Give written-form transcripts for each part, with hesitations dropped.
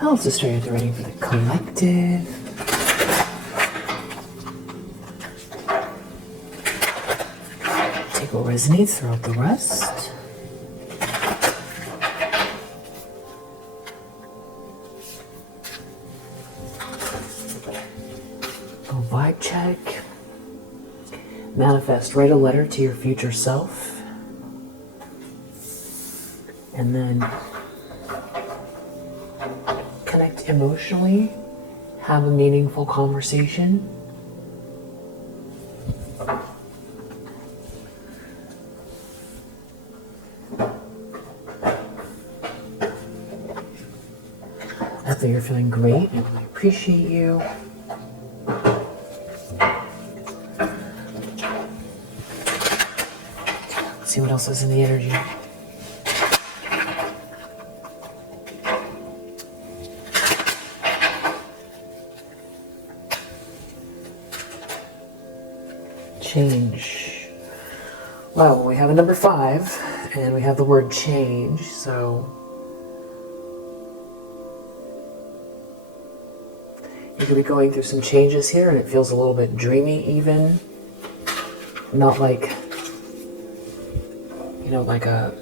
I'll also start at the reading for the collective. Take what resonates throughout the rest. Go vibe check. Manifest. Write a letter to your future self. And then connect emotionally. Have a meaningful conversation. I think you're feeling great and I appreciate you. Let's see what else is in the energy. Change. Well, we have a number 5 and we have the word change, so you could be going through some changes here and it feels a little bit dreamy even. Not like, you know, like a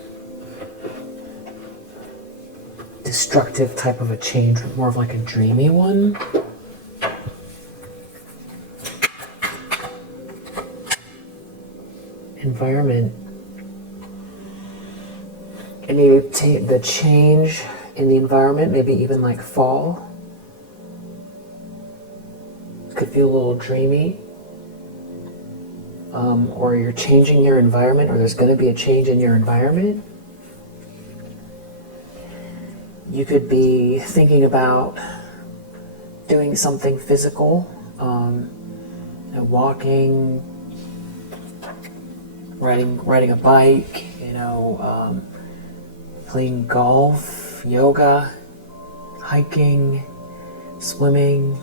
destructive type of a change, but more of like a dreamy one. Environment. And maybe the change in the environment, maybe even like fall. Could feel a little dreamy, or you're changing your environment, or there's going to be a change in your environment. You could be thinking about doing something physical, walking, riding a bike, playing golf, yoga, hiking, swimming.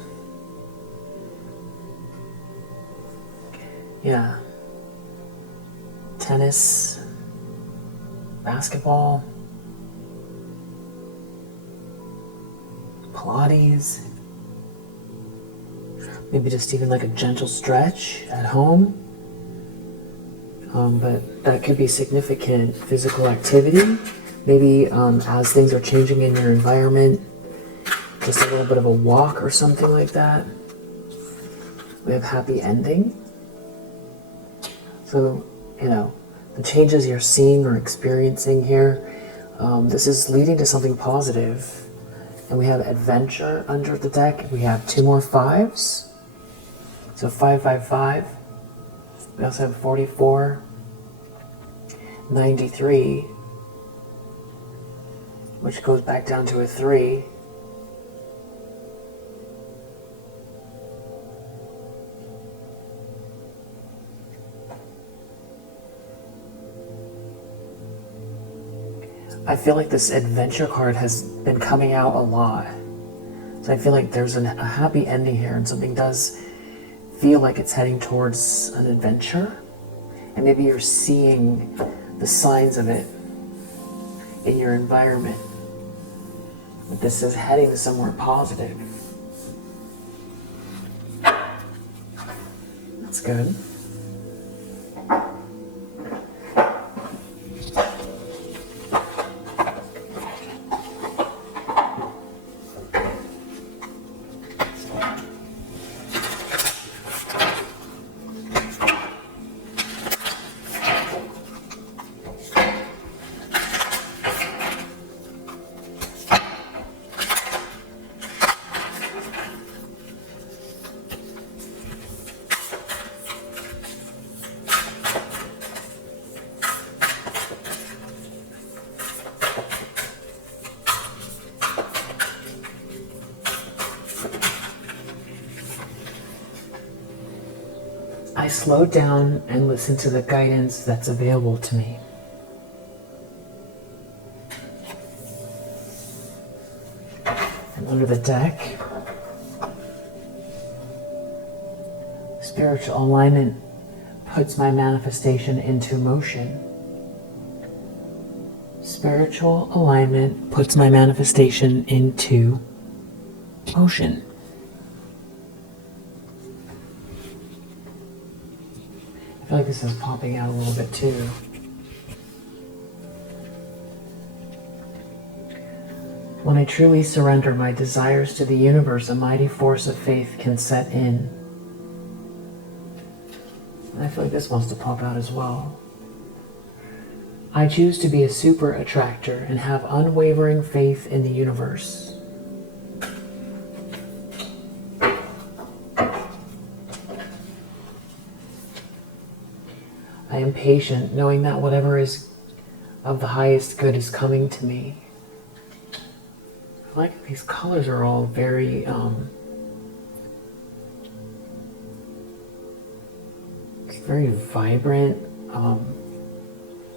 Yeah. Tennis, basketball, Pilates, maybe just even like a gentle stretch at home. But that could be significant physical activity. Maybe as things are changing in your environment, just a little bit of a walk or something like that. We have happy ending. So, the changes you're seeing or experiencing here, this is leading to something positive. And we have adventure under the deck. We have 2 more 5s. So 555. We also have 44, 93, which goes back down to a 3. I feel like this adventure card has been coming out a lot. So I feel like there's a happy ending here, and something does feel like it's heading towards an adventure. And maybe you're seeing the signs of it in your environment. But this is heading somewhere positive. That's good. I slow down and listen to the guidance that's available to me. And under the deck, spiritual alignment puts my manifestation into motion. Spiritual alignment puts my manifestation into Motion. I feel like this is popping out a little bit too. When I truly surrender my desires to the universe, a mighty force of faith can set in. I feel like this wants to pop out as well. I choose to be a super attractor and have unwavering faith in the universe. I am patient, knowing that whatever is of the highest good is coming to me. I like these colors are all very very vibrant,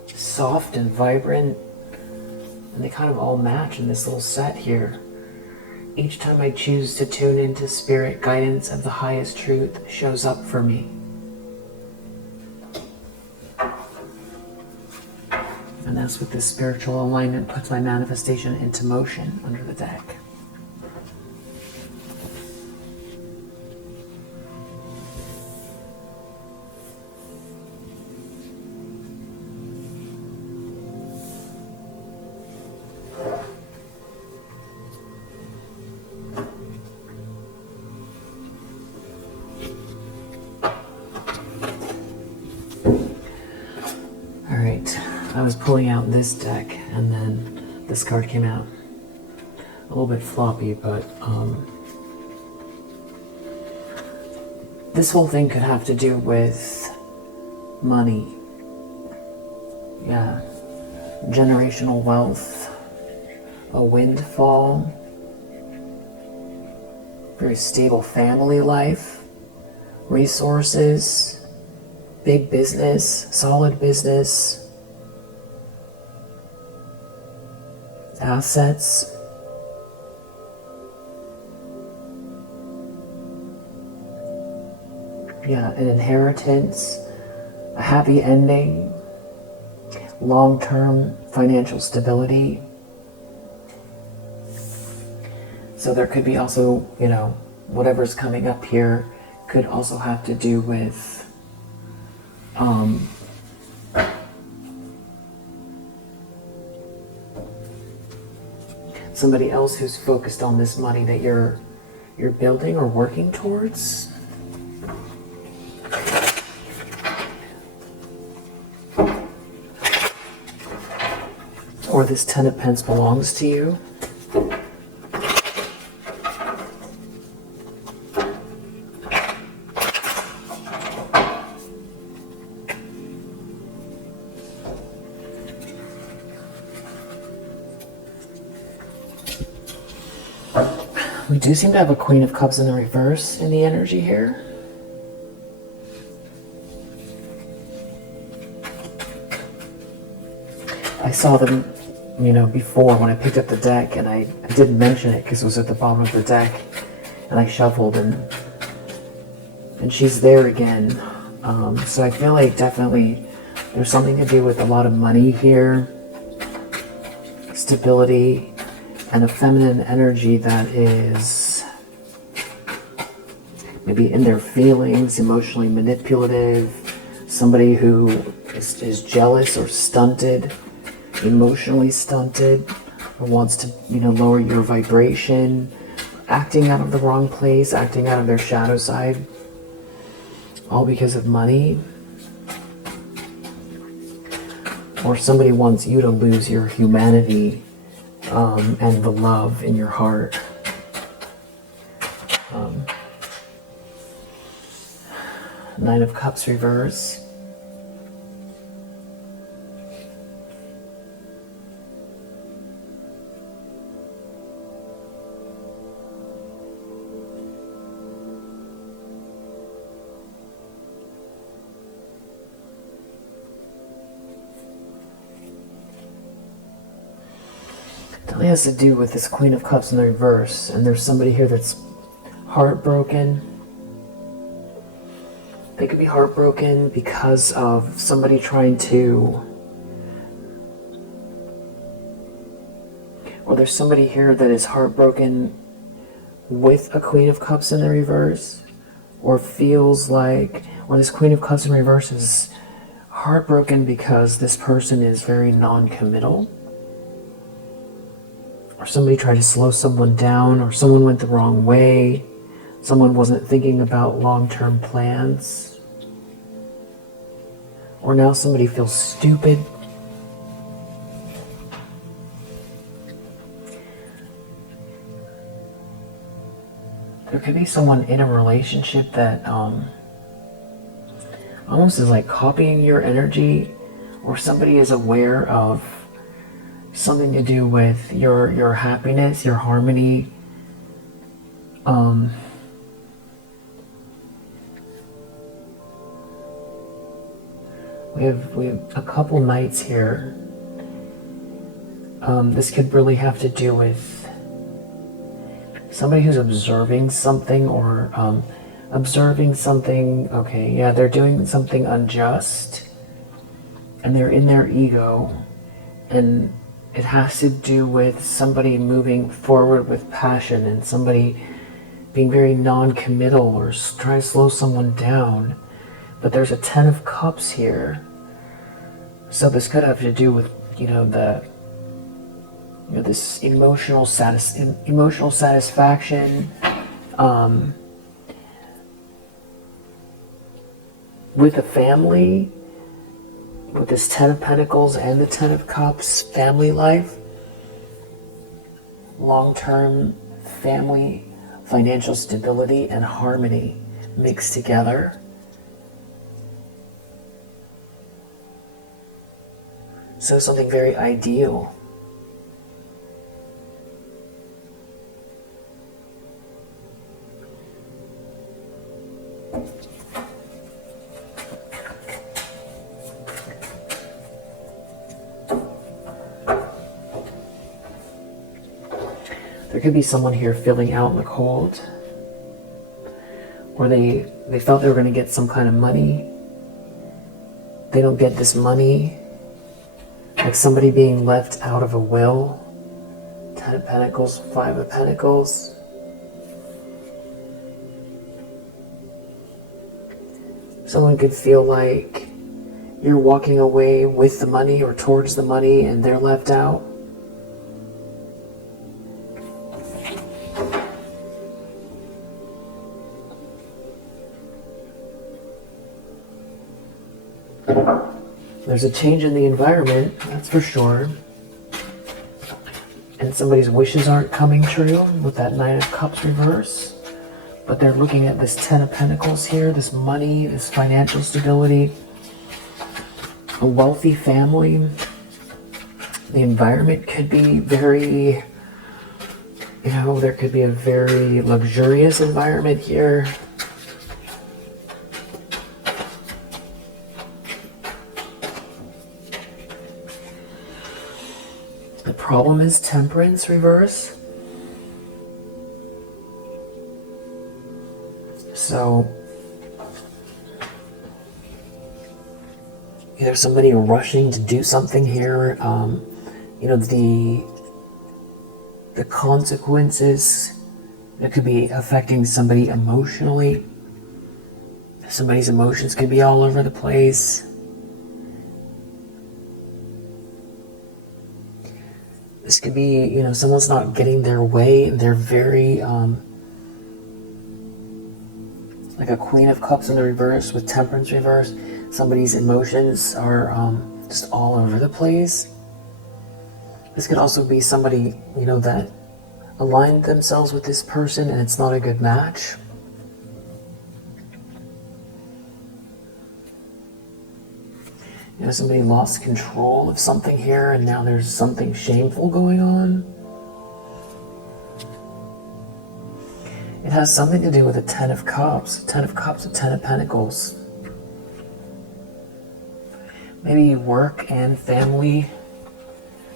soft and vibrant, and they kind of all match in this little set here. Each time I choose to tune into spirit, guidance of the highest truth shows up for me. And that's what this spiritual alignment puts my manifestation into motion under the deck. I was pulling out this deck and then this card came out. A little bit floppy, but this whole thing could have to do with money. Yeah. Generational wealth, a windfall, very stable family life, resources, big business, solid business, assets. Yeah, an inheritance, a happy ending, long-term financial stability. So there could be also, whatever's coming up here could also have to do with somebody else who's focused on this money that you're building or working towards. Or this Ten of Pence belongs to you. We do seem to have a Queen of Cups in the reverse in the energy here. I saw them, before when I picked up the deck, and I didn't mention it because it was at the bottom of the deck, and I shuffled, and she's there again. So I feel like definitely there's something to do with a lot of money here, stability, and a feminine energy that is maybe in their feelings, emotionally manipulative, somebody who is jealous or stunted, emotionally stunted, or wants to, lower your vibration, acting out of the wrong place, acting out of their shadow side, all because of money. Or somebody wants you to lose your humanity and the love in your heart. Nine of Cups reverse. It has to do with this Queen of Cups in the reverse, and there's somebody here that's heartbroken. They could be heartbroken because of somebody trying to, or there's somebody here that is heartbroken with a Queen of Cups in the reverse, or feels like, or this Queen of Cups in reverse is heartbroken because this person is very non-committal, or somebody tried to slow someone down, or someone went the wrong way, someone wasn't thinking about long-term plans, or now somebody feels stupid. There could be someone in a relationship that almost is like copying your energy, or somebody is aware of something to do with your happiness, your harmony. We have a couple nights here. This could really have to do with somebody who's observing something, or observing something. Okay, yeah, they're doing something unjust, and they're in their ego, and it has to do with somebody moving forward with passion, and somebody being very non-committal, or trying to slow someone down. But there's a Ten of Cups here, so this could have to do with, this emotional satisfaction, with a family, with this Ten of Pentacles and the Ten of Cups, family life, long-term family, financial stability, and harmony mixed together. So something very ideal. There could be someone here feeling out in the cold, or they felt they were going to get some kind of money. They don't get this money. Like somebody being left out of a will. Ten of Pentacles, Five of Pentacles. Someone could feel like you're walking away with the money or towards the money, and they're left out. There's a change in the environment, that's for sure. And somebody's wishes aren't coming true with that Nine of Cups reverse. But they're looking at this Ten of Pentacles here, this money, this financial stability, a wealthy family. The environment could be very, there could be a very luxurious environment here. The problem is Temperance reverse. So, there's somebody rushing to do something here. The consequences that could be affecting somebody emotionally. Somebody's emotions could be all over the place. This could be, someone's not getting their way. They're very, like a Queen of Cups in the reverse with Temperance reverse. Somebody's emotions are just all over the place. This could also be somebody, that aligned themselves with this person and it's not a good match. Somebody lost control of something here and now there's something shameful going on. It has something to do with the Ten of Cups. Ten of Cups, a Ten of Pentacles. Maybe work and family.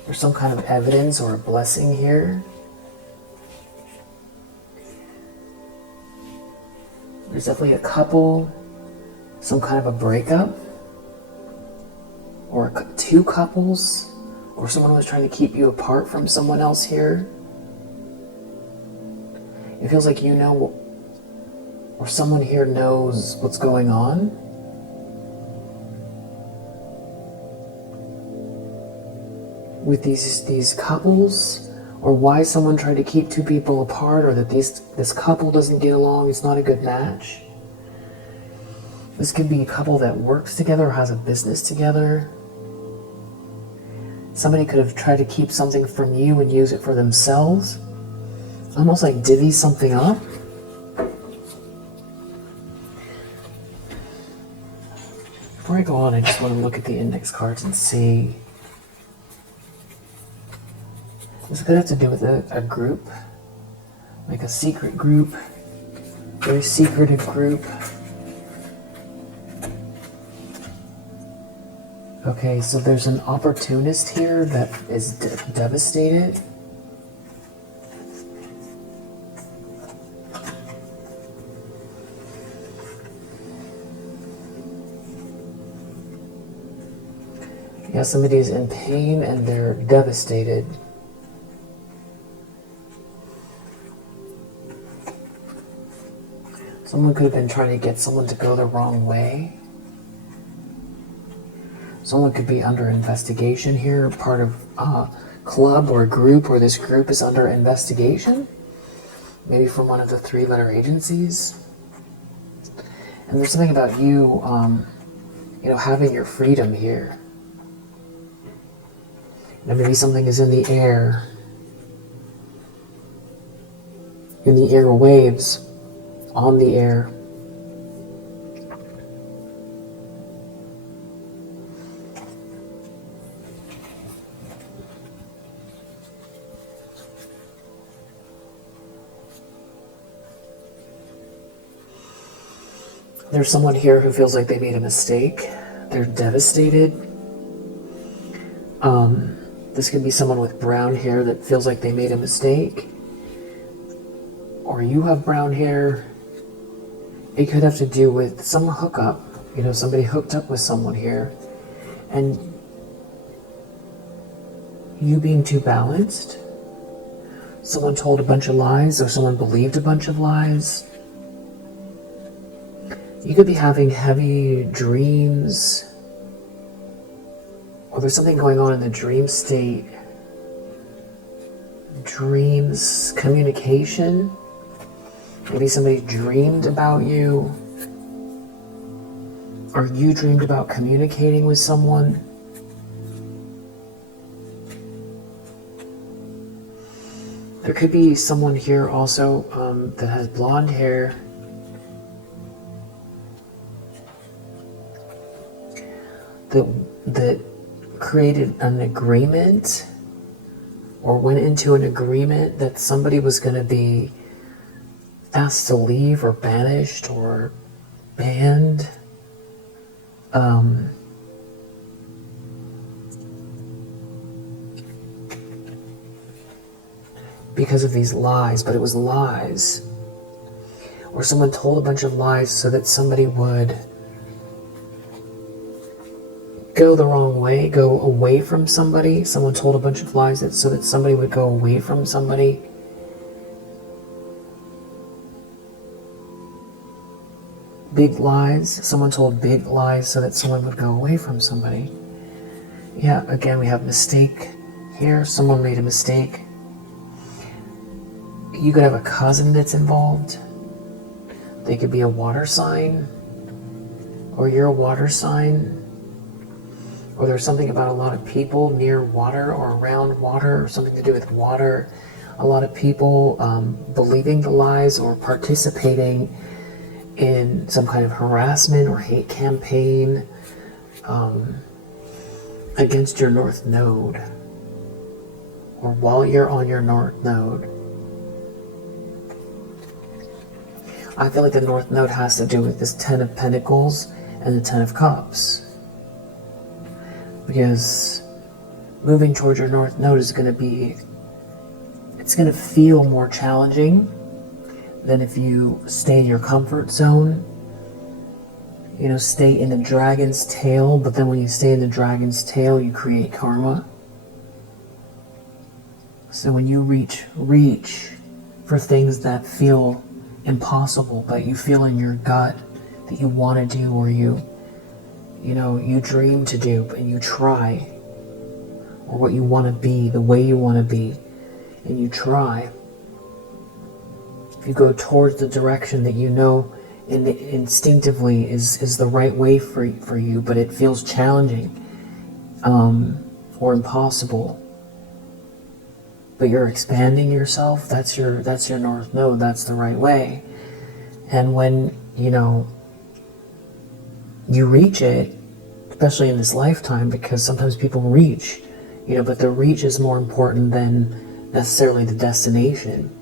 There's some kind of evidence or a blessing here. There's definitely a couple, some kind of a breakup. Or two couples. Or someone was trying to keep you apart from someone else here. It feels like you know, or someone here knows what's going on. With these couples, or why someone tried to keep two people apart, or that this couple doesn't get along, it's not a good match. This could be a couple that works together or has a business together. Somebody could have tried to keep something from you and use it for themselves. Almost like divvy something up. Before I go on, I just want to look at the index cards and see. This could have to do with a group, like a secret group, very secretive group. Okay, so there's an opportunist here that is devastated. Yeah, somebody's in pain and they're devastated. Someone could have been trying to get someone to go the wrong way. Someone could be under investigation here, part of a club or a group, or this group is under investigation. Maybe from one of the 3-letter agencies. And there's something about you, having your freedom here. And maybe something is in the air. In the airwaves. On the air. There's someone here who feels like they made a mistake. They're devastated. This could be someone with brown hair that feels like they made a mistake. Or you have brown hair. It could have to do with some hookup. Somebody hooked up with someone here. And you being too balanced. Someone told a bunch of lies, or someone believed a bunch of lies. You could be having heavy dreams. Or there's something going on in the dream state. Dreams, communication. Maybe somebody dreamed about you. Or you dreamed about communicating with someone. There could be someone here also that has blonde hair. That created an agreement or went into an agreement that somebody was going to be asked to leave or banished or banned. Because of these lies, but it was lies. Or someone told a bunch of lies so that somebody would go the wrong way, go away from somebody. Someone told a bunch of lies so that somebody would go away from somebody. Big lies. Someone told big lies so that someone would go away from somebody. Yeah, again, we have mistake here. Someone made a mistake. You could have a cousin that's involved. They could be a water sign. Or you're a water sign. Or there's something about a lot of people near water or around water, or something to do with water. A lot of people believing the lies or participating in some kind of harassment or hate campaign against your North Node, or while you're on your North Node. I feel like the North Node has to do with this 10 of Pentacles and the 10 of Cups. Because moving towards your North Node is going to be, it's going to feel more challenging than if you stay in your comfort zone. Stay in the dragon's tail, but then when you stay in the dragon's tail, you create karma. So when you reach for things that feel impossible, but you feel in your gut that you want to do, or you dream to do, and you try, or what you want to be, the way you want to be, and you try. If you go towards the direction that you know instinctively is the right way for you, but it feels challenging or impossible, but you're expanding yourself, that's your north node, that's the right way. And when you reach it, especially in this lifetime, because sometimes people reach, but the reach is more important than necessarily the destination.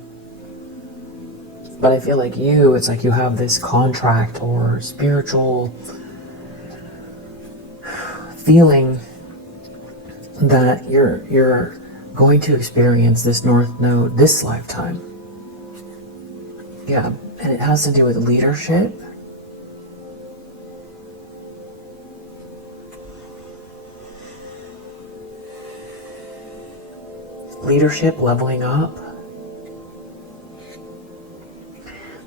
But I feel like it's like you have this contract or spiritual feeling that you're going to experience this north node this lifetime. Yeah, and it has to do with leadership. Leadership, leveling up.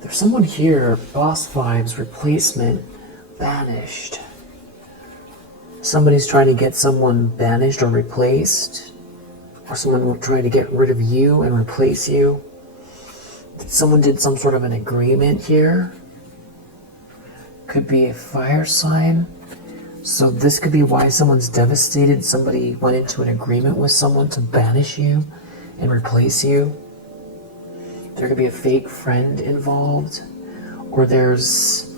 There's someone here, boss vibes, replacement, banished. Somebody's trying to get someone banished or replaced, or someone will try to get rid of you and replace you. Someone did some sort of an agreement here. Could be a fire sign. So this could be why someone's devastated. Somebody went into an agreement with someone to banish you and replace you. There could be a fake friend involved, or there's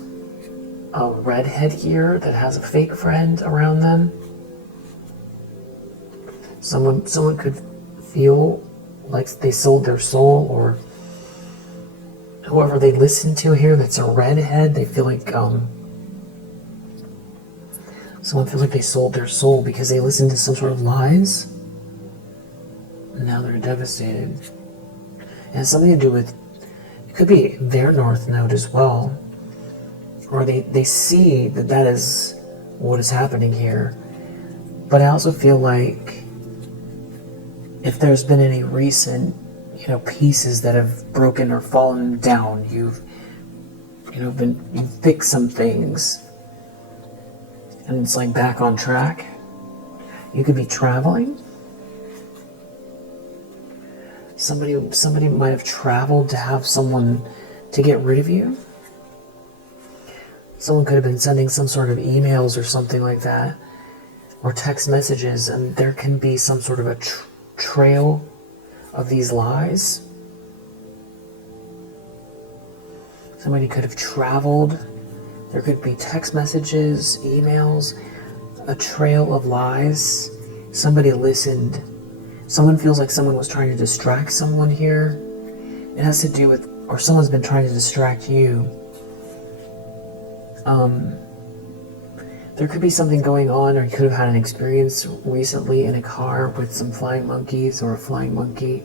a redhead here that has a fake friend around them. Someone could feel like they sold their soul, or whoever they listen to here that's a redhead, they feel like someone feels like they sold their soul because they listened to some sort of lies, and now they're devastated. It has something to do with, it could be their north node as well, or they see that is what is happening here. But I also feel like if there's been any recent pieces that have broken or fallen down, you've fixed some things, and it's like back on track. You could be traveling. Somebody might have traveled to have someone to get rid of you. Someone could have been sending some sort of emails or something like that, or text messages, and there can be some sort of a trail of these lies. Somebody could have traveled. There could be text messages, emails, a trail of lies. Somebody listened. Someone feels like someone was trying to distract someone here. It has to do with, or someone's been trying to distract you. There could be something going on, or you could have had an experience recently in a car with some flying monkeys or a flying monkey.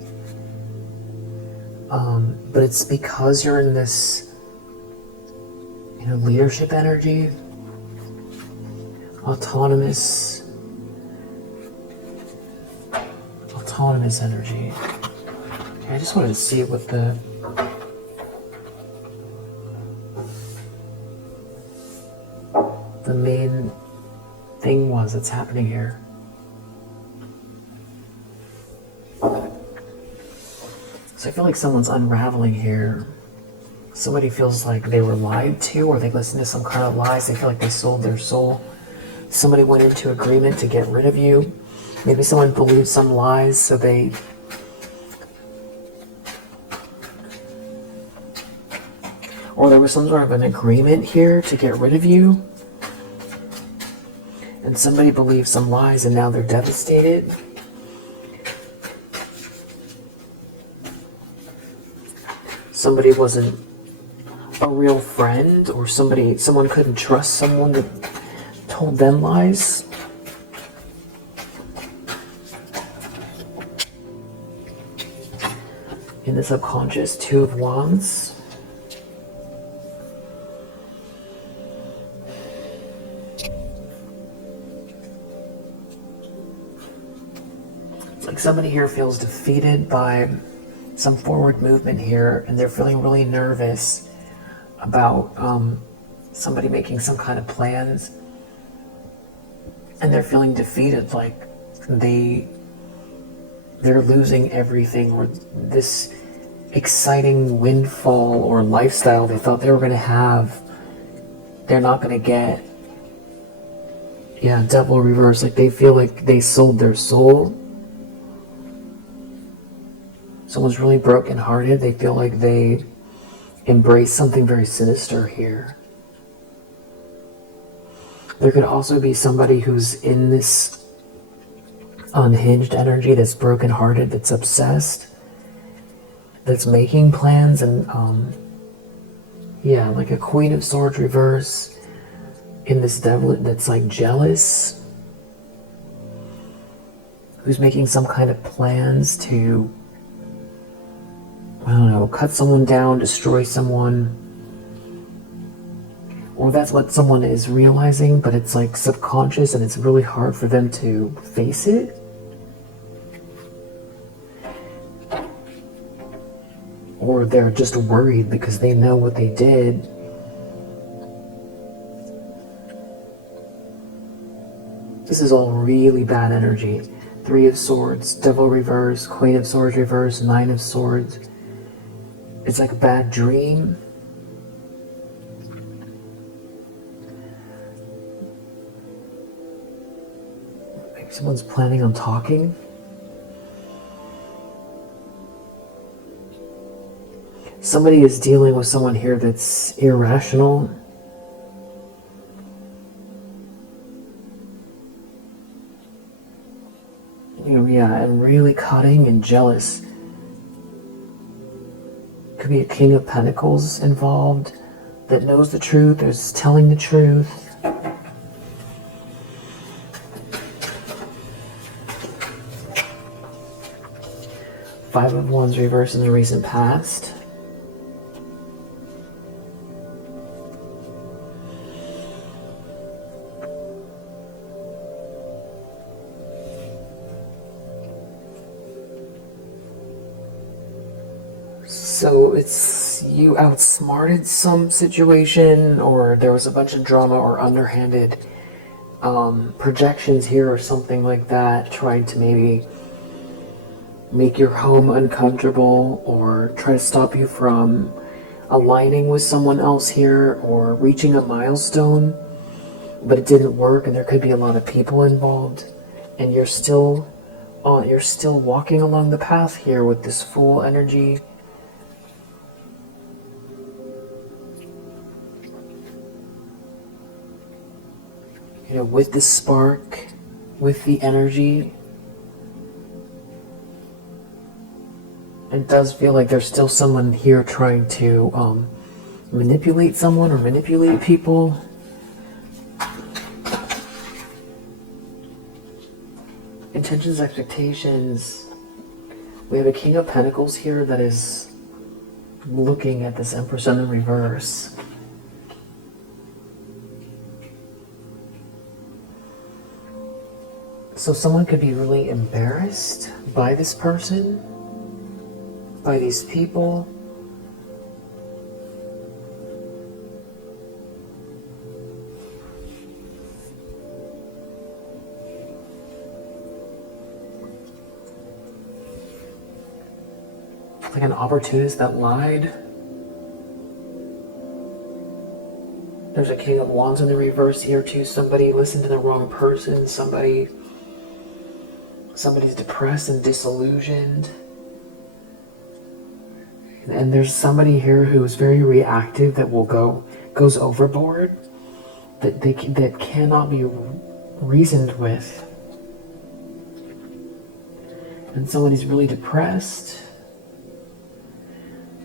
But it's because you're in this, leadership energy, autonomous energy. Okay, I just wanted to see what the main thing was that's happening here. So I feel like someone's unraveling here. Somebody feels like they were lied to, or they listened to some kind of lies. They feel like they sold their soul. Somebody went into agreement to get rid of you. Maybe someone believed some lies, so they or there was some sort of an agreement here to get rid of you. And somebody believed some lies, and now they're devastated. Somebody wasn't a real friend, or someone couldn't trust someone that told them lies. In the subconscious, 2 of Wands. It's like somebody here feels defeated by some forward movement here, and they're feeling really nervous about somebody making some kind of plans, and they're feeling defeated, like they're losing everything, or this exciting windfall or lifestyle they thought they were going to have, they're not going to get. Yeah, devil reverse, like they feel like they sold their soul. Someone's really brokenhearted. They feel like they embrace something very sinister here. There could also be somebody who's in this unhinged energy, that's brokenhearted, that's obsessed, that's making plans, and yeah, like a Queen of Swords reverse in this devil that's like jealous, who's making some kind of plans to, I don't know, cut someone down, destroy someone. Or that's what someone is realizing, but it's like subconscious and it's really hard for them to face it. Or they're just worried because they know what they did. This is all really bad energy. 3 of Swords, Devil reverse, Queen of Swords reverse, 9 of Swords. It's like a bad dream. Maybe someone's planning on talking. Somebody is dealing with someone here that's irrational. Yeah, and really cutting and jealous. Could be a King of Pentacles involved that knows the truth, is telling the truth. Five of Wands reversed in the recent past. So it's you outsmarted some situation, or there was a bunch of drama or underhanded projections here or something like that, trying to maybe make your home uncomfortable or try to stop you from aligning with someone else here or reaching a milestone, but it didn't work, and there could be a lot of people involved, and you're still walking along the path here with this Fool energy. You know, with the spark, with the energy, it does feel like there's still someone here trying to manipulate someone or manipulate people. Intentions, expectations. We have a King of Pentacles here that is looking at this Empress in the reverse. So someone could be really embarrassed by this person, by these people. Like an opportunist that lied. There's a King of Wands in the reverse here too. Somebody listened to the wrong person. Somebody's depressed and disillusioned. And there's somebody here who is very reactive that goes overboard, that cannot be reasoned with. And somebody's really depressed,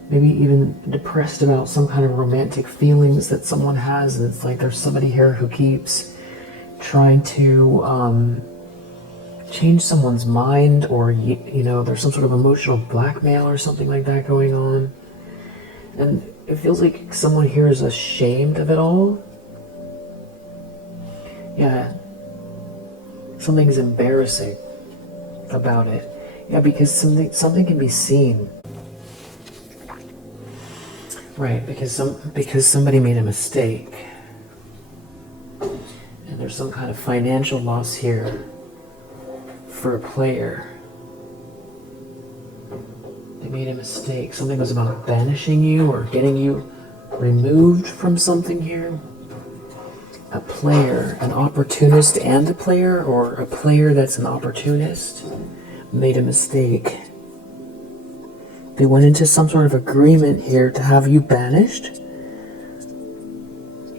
maybe even depressed about some kind of romantic feelings that someone has, and it's like there's somebody here who keeps trying to change someone's mind, or you know, there's some sort of emotional blackmail or something like that going on, and it feels like someone here is ashamed of it all. Yeah, something is embarrassing about it. Yeah, because something can be seen. Right, because somebody made a mistake. And there's some kind of financial loss here for a player. They made a mistake. Something was about banishing you or getting you removed from something here. A player, an opportunist and a player, or a player that's an opportunist, made a mistake. They went into some sort of agreement here to have you banished.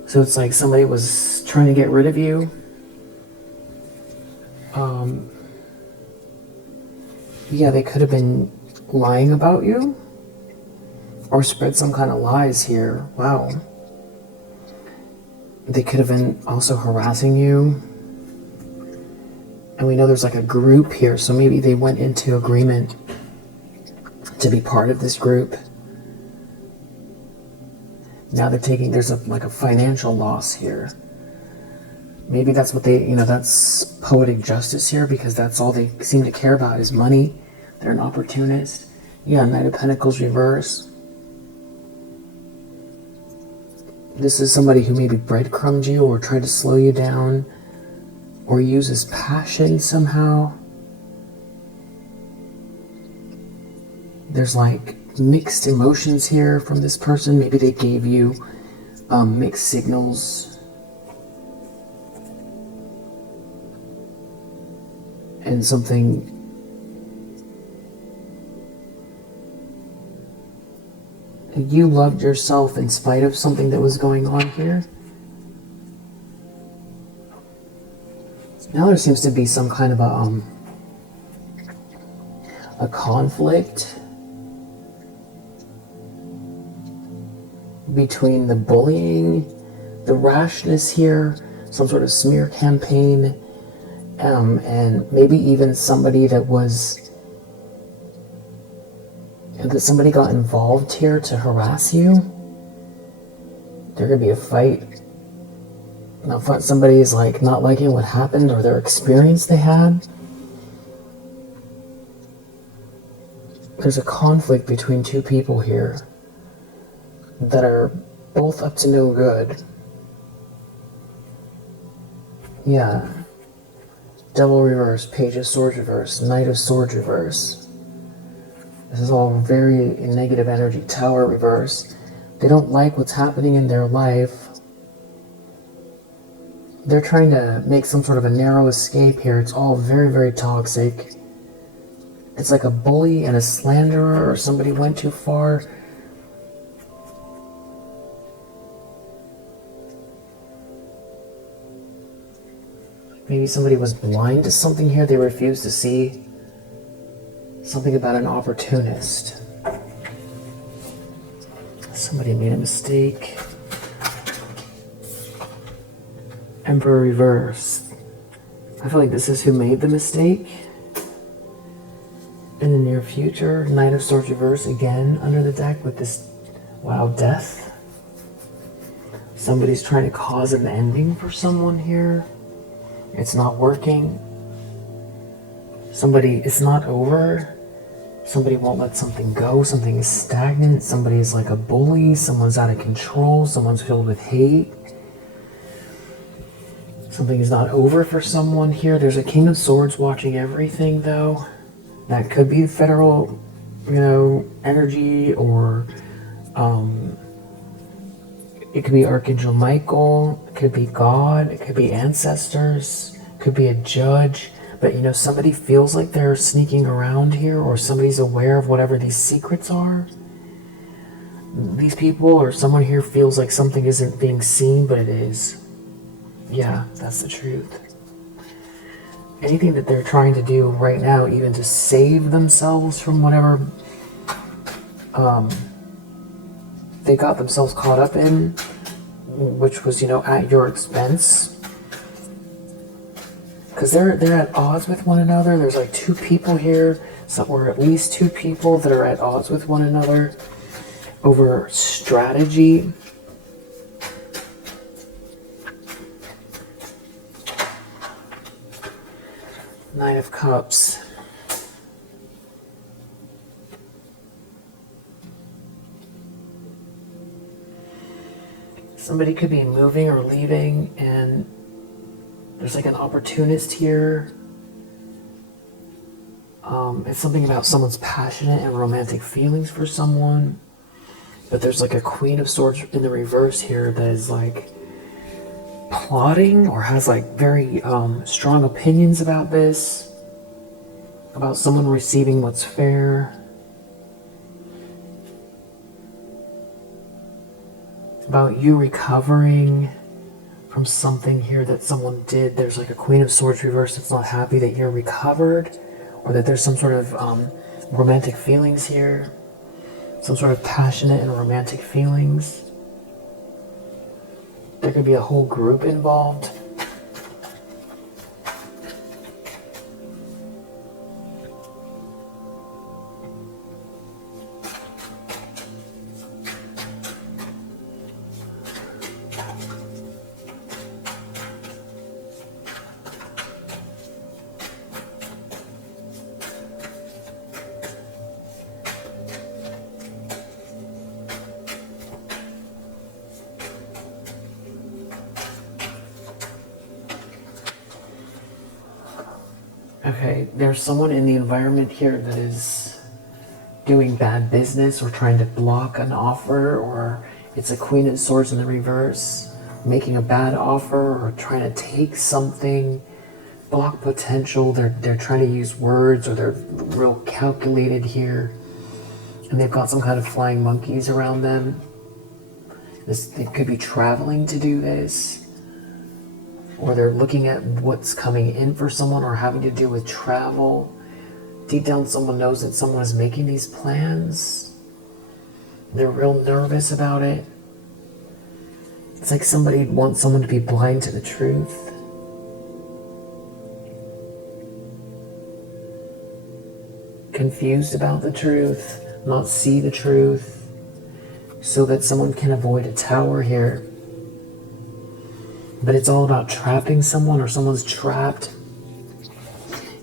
So it's like somebody was trying to get rid of you. Yeah, they could have been lying about you or spread some kind of lies here. Wow. They could have been also harassing you. And we know there's like a group here, so maybe they went into agreement to be part of this group. Now they're taking, there's like a financial loss here. Maybe that's what they, that's poetic justice here, because that's all they seem to care about is money. They're an opportunist. Yeah, Knight of Pentacles reverse. This is somebody who maybe breadcrumbed you or tried to slow you down or uses passion somehow. There's like mixed emotions here from this person. Maybe they gave you mixed signals. And something. You loved yourself in spite of something that was going on here. Now there seems to be some kind of a conflict between the bullying, the rashness here, some sort of smear campaign, and maybe even somebody that somebody got involved here to harass you. There could be a fight. Now, somebody is like not liking what happened or their experience they had. There's a conflict between two people here that are both up to no good. Yeah. Devil reverse, Page of Swords reverse, Knight of Swords reverse. This is all very negative energy. Tower reverse. They don't like what's happening in their life. They're trying to make some sort of a narrow escape here. It's all very, very toxic. It's like a bully and a slanderer, or somebody went too far. Maybe somebody was blind to something here they refused to see. Something about an opportunist. Somebody made a mistake. Emperor reverse. I feel like this is who made the mistake. In the near future, Knight of Swords reverse again under the deck with this, wow, death. Somebody's trying to cause an ending for someone here. It's not working. It's not over. Somebody won't let something go. Something is stagnant. Somebody is like a bully. Someone's out of control. Someone's filled with hate. Something is not over for someone here. There's a King of Swords watching everything, though. That could be federal, energy, or it could be Archangel Michael. It could be God. It could be ancestors. It could be a judge. But, somebody feels like they're sneaking around here, or somebody's aware of whatever these secrets are. These people or someone here feels like something isn't being seen, but it is. Yeah, that's the truth. Anything that they're trying to do right now, even to save themselves from whatever they got themselves caught up in, which was, at your expense. Because they're at odds with one another. There's like two people here, or at least two people that are at odds with one another over strategy. Nine of Cups. Somebody could be moving or leaving, and there's like an opportunist here. It's something about someone's passionate and romantic feelings for someone. But there's like a Queen of Swords in the reverse here that is like plotting or has like very strong opinions about this. About someone receiving what's fair. About you recovering from something here that someone did. There's like a Queen of Swords reverse that's not happy that you're recovered, or that there's some sort of romantic feelings here. Some sort of passionate and romantic feelings. There could be a whole group involved. Okay, there's someone in the environment here that is doing bad business or trying to block an offer, or it's a Queen of Swords in the reverse, making a bad offer or trying to take something, block potential. They're trying to use words, or they're real calculated here, and they've got some kind of flying monkeys around them. They could be traveling to do this. Or they're looking at what's coming in for someone, or having to do with travel. Deep down, someone knows that someone is making these plans. They're real nervous about it. It's like somebody wants someone to be blind to the truth. Confused about the truth, not see the truth, so that someone can avoid a tower here. But it's all about trapping someone, or someone's trapped.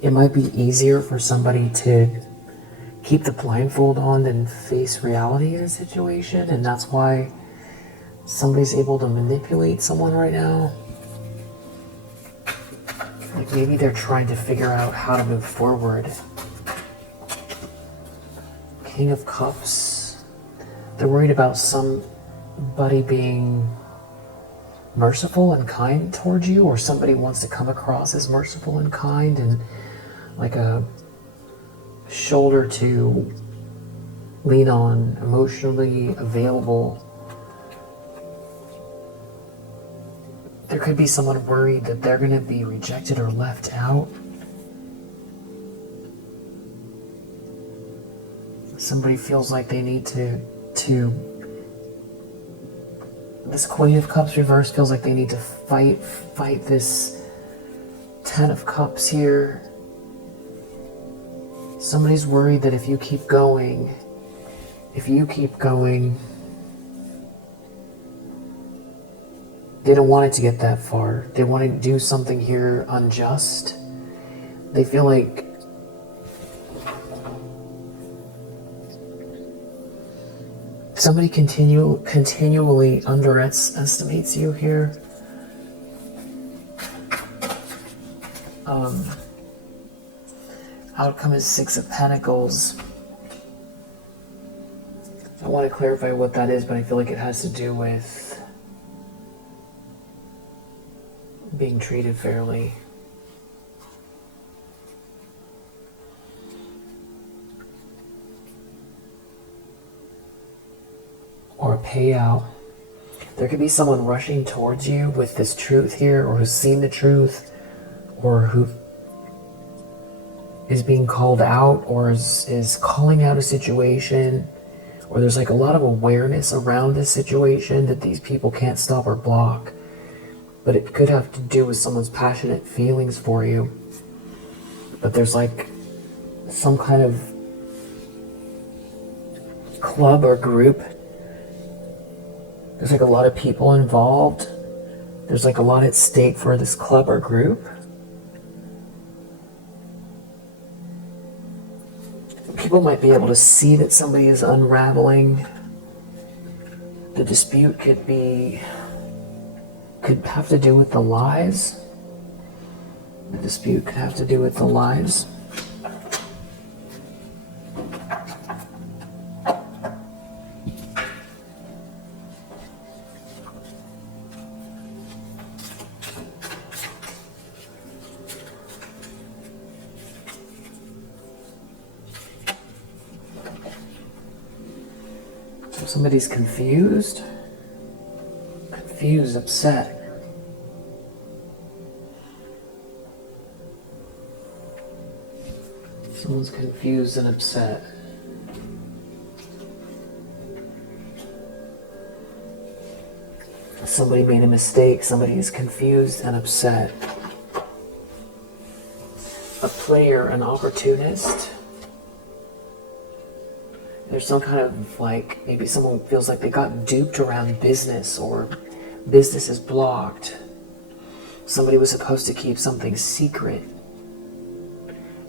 It might be easier for somebody to keep the blindfold on than face reality in a situation, and that's why somebody's able to manipulate someone right now. Like maybe they're trying to figure out how to move forward. King of Cups. They're worried about somebody being merciful and kind towards you, or somebody wants to come across as merciful and kind and like a shoulder to lean on, emotionally available. There could be someone worried that they're going to be rejected or left out. Somebody feels like they need to this Queen of Cups reverse feels like they need to fight this Ten of Cups here. Somebody's worried that if you keep going, they don't want it to get that far. They want to do something here unjust. They feel like somebody continually underestimates you here. Outcome is Six of Pentacles. I want to clarify what that is, but I feel like it has to do with being treated fairly. Or a payout. There could be someone rushing towards you with this truth here, or who's seen the truth, or who is being called out, or is calling out a situation, or there's like a lot of awareness around this situation that these people can't stop or block. But it could have to do with someone's passionate feelings for you. But there's like some kind of club or group. There's like a lot of people involved. There's like a lot at stake for this club or group. People might be able to see that somebody is unraveling. The dispute could be could have to do with the lies. The dispute could have to do with the lies. So somebody's confused, upset. Someone's confused and upset. Somebody made a mistake. Somebody is confused and upset. A player, an opportunist. There's some kind of like, maybe someone feels like they got duped around business, or business is blocked. Somebody was supposed to keep something secret,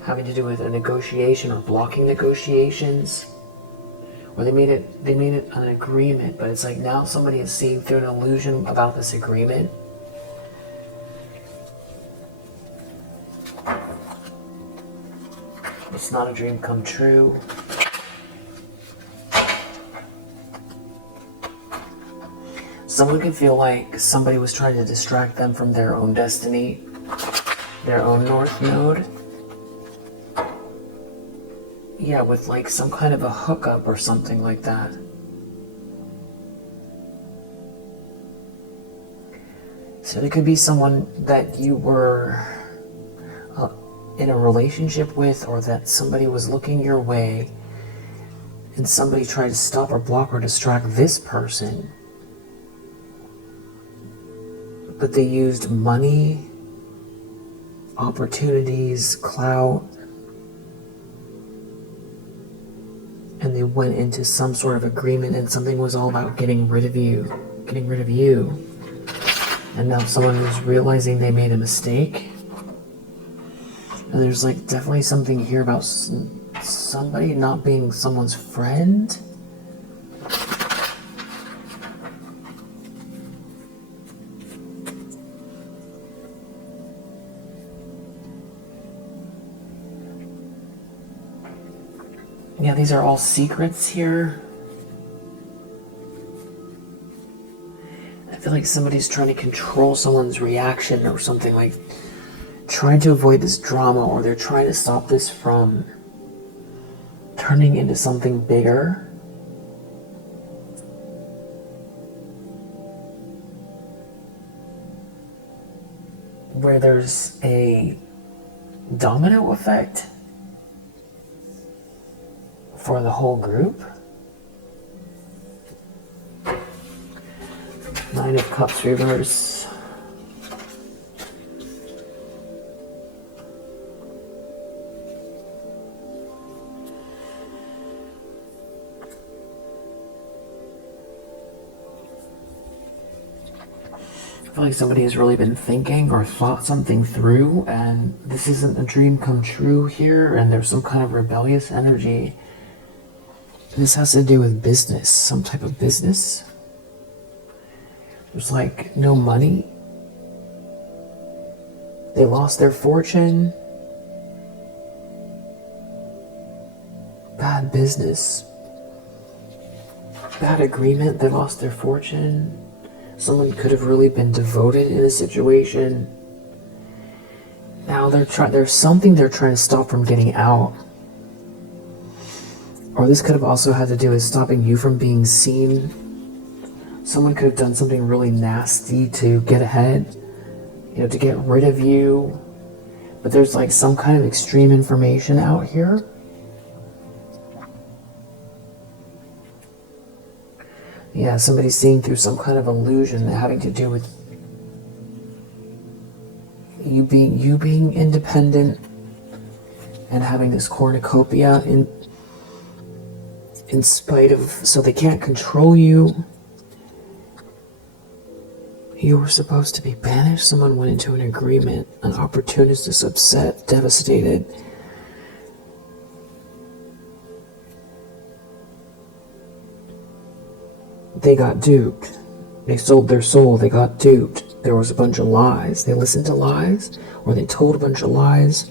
having to do with a negotiation or blocking negotiations, or they made it an agreement, but it's like now somebody is seeing through an illusion about this agreement. It's not a dream come true. Someone could feel like somebody was trying to distract them from their own destiny, their own North Node. Yeah, with like some kind of a hookup or something like that. So it could be someone that you were in a relationship with, or that somebody was looking your way and somebody tried to stop or block or distract this person. But they used money, opportunities, clout, and they went into some sort of agreement, and something was all about getting rid of you. And now someone is realizing they made a mistake. And there's like definitely something here about somebody not being someone's friend. Yeah, these are all secrets here. I feel like somebody's trying to control someone's reaction or something, like trying to avoid this drama, or they're trying to stop this from turning into something bigger. Where there's a domino effect for the whole group. Nine of Cups reverse. I feel like somebody has really been thinking or thought something through, and this isn't a dream come true here, and there's some kind of rebellious energy. This has to do with business, some type of business. There's like no money. They lost their fortune. Bad business. Bad agreement. They lost their fortune. Someone could have really been devoted in a situation. Now there's something they're trying to stop from getting out. Or this could have also had to do with stopping you from being seen. Someone could have done something really nasty to get ahead, to get rid of you. But there's like some kind of extreme information out here. Yeah, somebody's seeing through some kind of illusion having to do with you being independent and having this cornucopia in spite of, so they can't control you. You were supposed to be banished. Someone went into an agreement. An opportunist is upset, devastated. They got duped. They sold their soul. They got duped. there was a bunch of lies. They listened to lies, or they told a bunch of lies.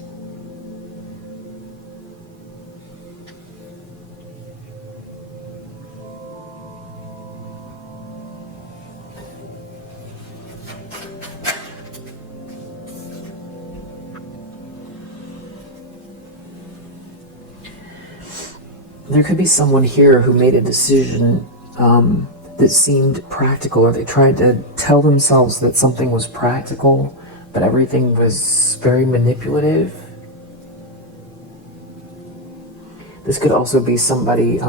There could be someone here who made a decision that seemed practical, or they tried to tell themselves that something was practical, but everything was very manipulative. This could also be somebody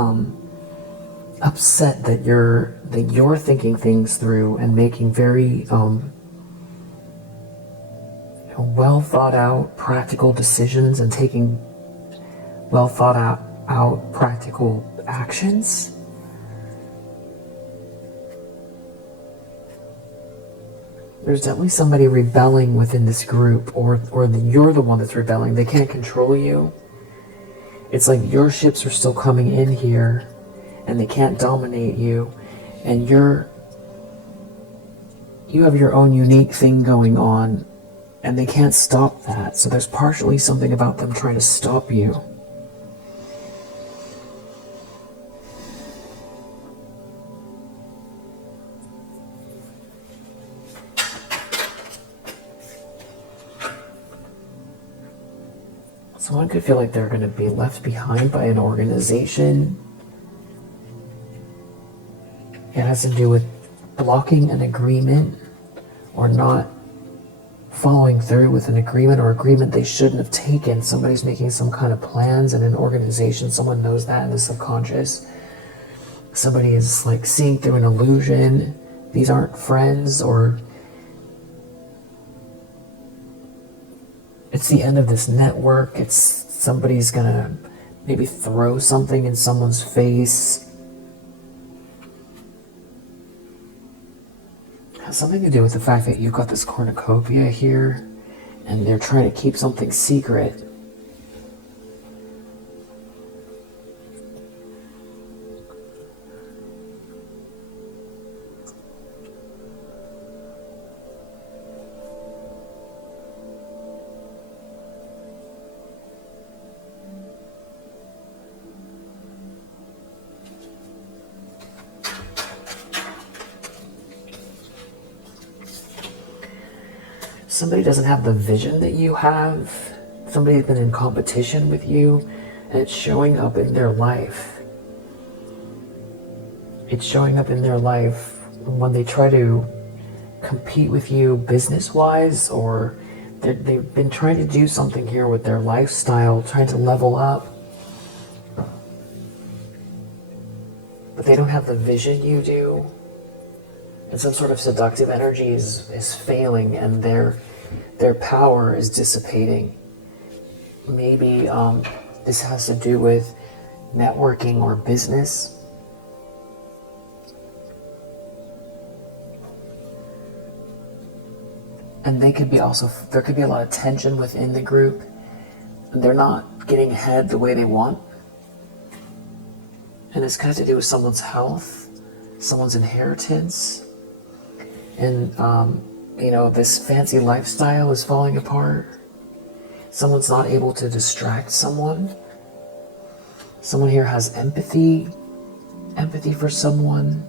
upset that you're thinking things through and making very well thought out practical decisions and taking well thought out practical actions. There's definitely somebody rebelling within this group, or you're the one that's rebelling. They can't control you. It's like your ships are still coming in here and they can't dominate you, and you have your own unique thing going on and they can't stop that. So there's partially something about them trying to stop you. Someone could feel like they're going to be left behind by an organization. It has to do with blocking an agreement or not following through with an agreement, or agreement they shouldn't have taken. Somebody's making some kind of plans in an organization. Someone knows that in the subconscious. Somebody is like seeing through an illusion. These aren't friends, or it's the end of this network. It's somebody's gonna maybe throw something in someone's face. It has something to do with the fact that you've got this cornucopia here and they're trying to keep something secret. Somebody doesn't have the vision that you have. Somebody's been in competition with you, and it's showing up in their life. It's showing up in their life when they try to compete with you business-wise, or they've been trying to do something here with their lifestyle, trying to level up. But they don't have the vision you do. And some sort of seductive energy is failing, and their power is dissipating. Maybe this has to do with networking or business. And there could be a lot of tension within the group. They're not getting ahead the way they want. And it's got to do with someone's health, someone's inheritance. And, this fancy lifestyle is falling apart. Someone's not able to distract someone. Someone here has empathy for someone.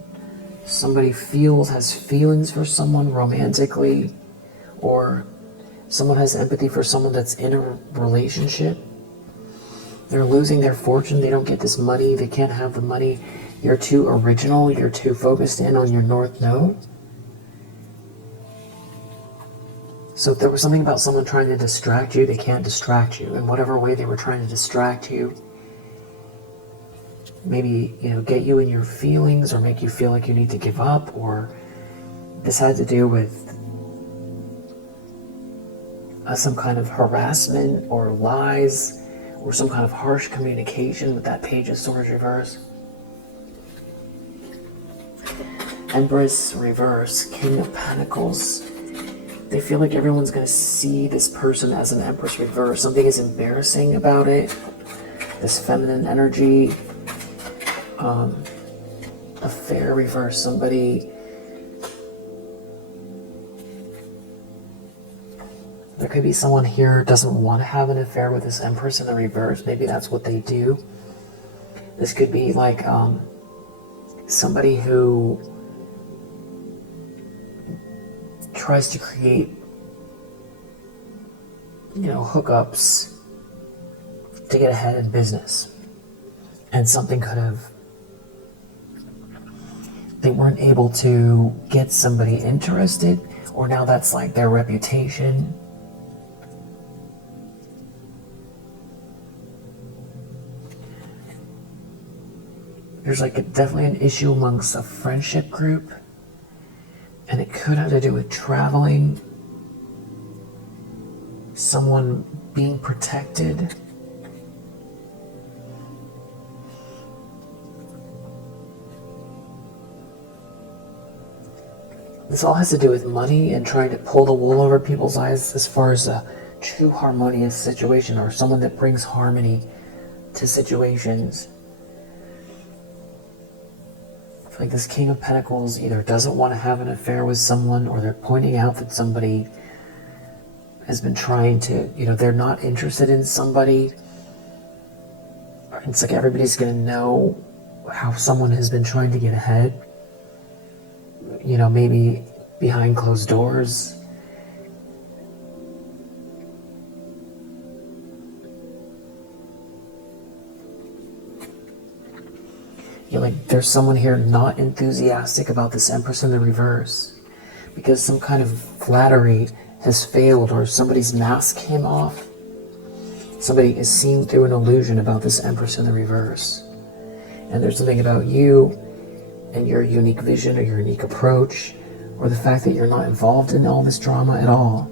Somebody has feelings for someone romantically, or someone has empathy for someone that's in a relationship. They're losing their fortune. They don't get this money. They can't have the money. You're too original. You're too focused in on your North Node. So if there was something about someone trying to distract you, they can't distract you. In whatever way they were trying to distract you, maybe, get you in your feelings, or make you feel like you need to give up, or this had to do with some kind of harassment or lies, or some kind of harsh communication with that Page of Swords reverse. Empress reverse, King of Pentacles. They feel like everyone's going to see this person as an Empress reverse. Something is embarrassing about it. This feminine energy. Affair reverse. Somebody maybe someone here doesn't want to have an affair with this Empress in the reverse. Maybe that's what they do. This could be like somebody who tries to create, hookups to get ahead in business. And something they weren't able to get somebody interested, or now that's like their reputation. There's definitely an issue amongst a friendship group, and it could have to do with traveling, someone being protected. This all has to do with money and trying to pull the wool over people's eyes as far as a true harmonious situation, or someone that brings harmony to situations. I feel like this King of Pentacles either doesn't want to have an affair with someone, or they're pointing out that somebody has been trying to, they're not interested in somebody. It's like everybody's going to know how someone has been trying to get ahead. Maybe behind closed doors. There's someone here not enthusiastic about this Empress in the reverse because some kind of flattery has failed, or somebody's mask came off. Somebody is seeing through an illusion about this Empress in the reverse. And there's something about you and your unique vision or your unique approach, or the fact that you're not involved in all this drama at all.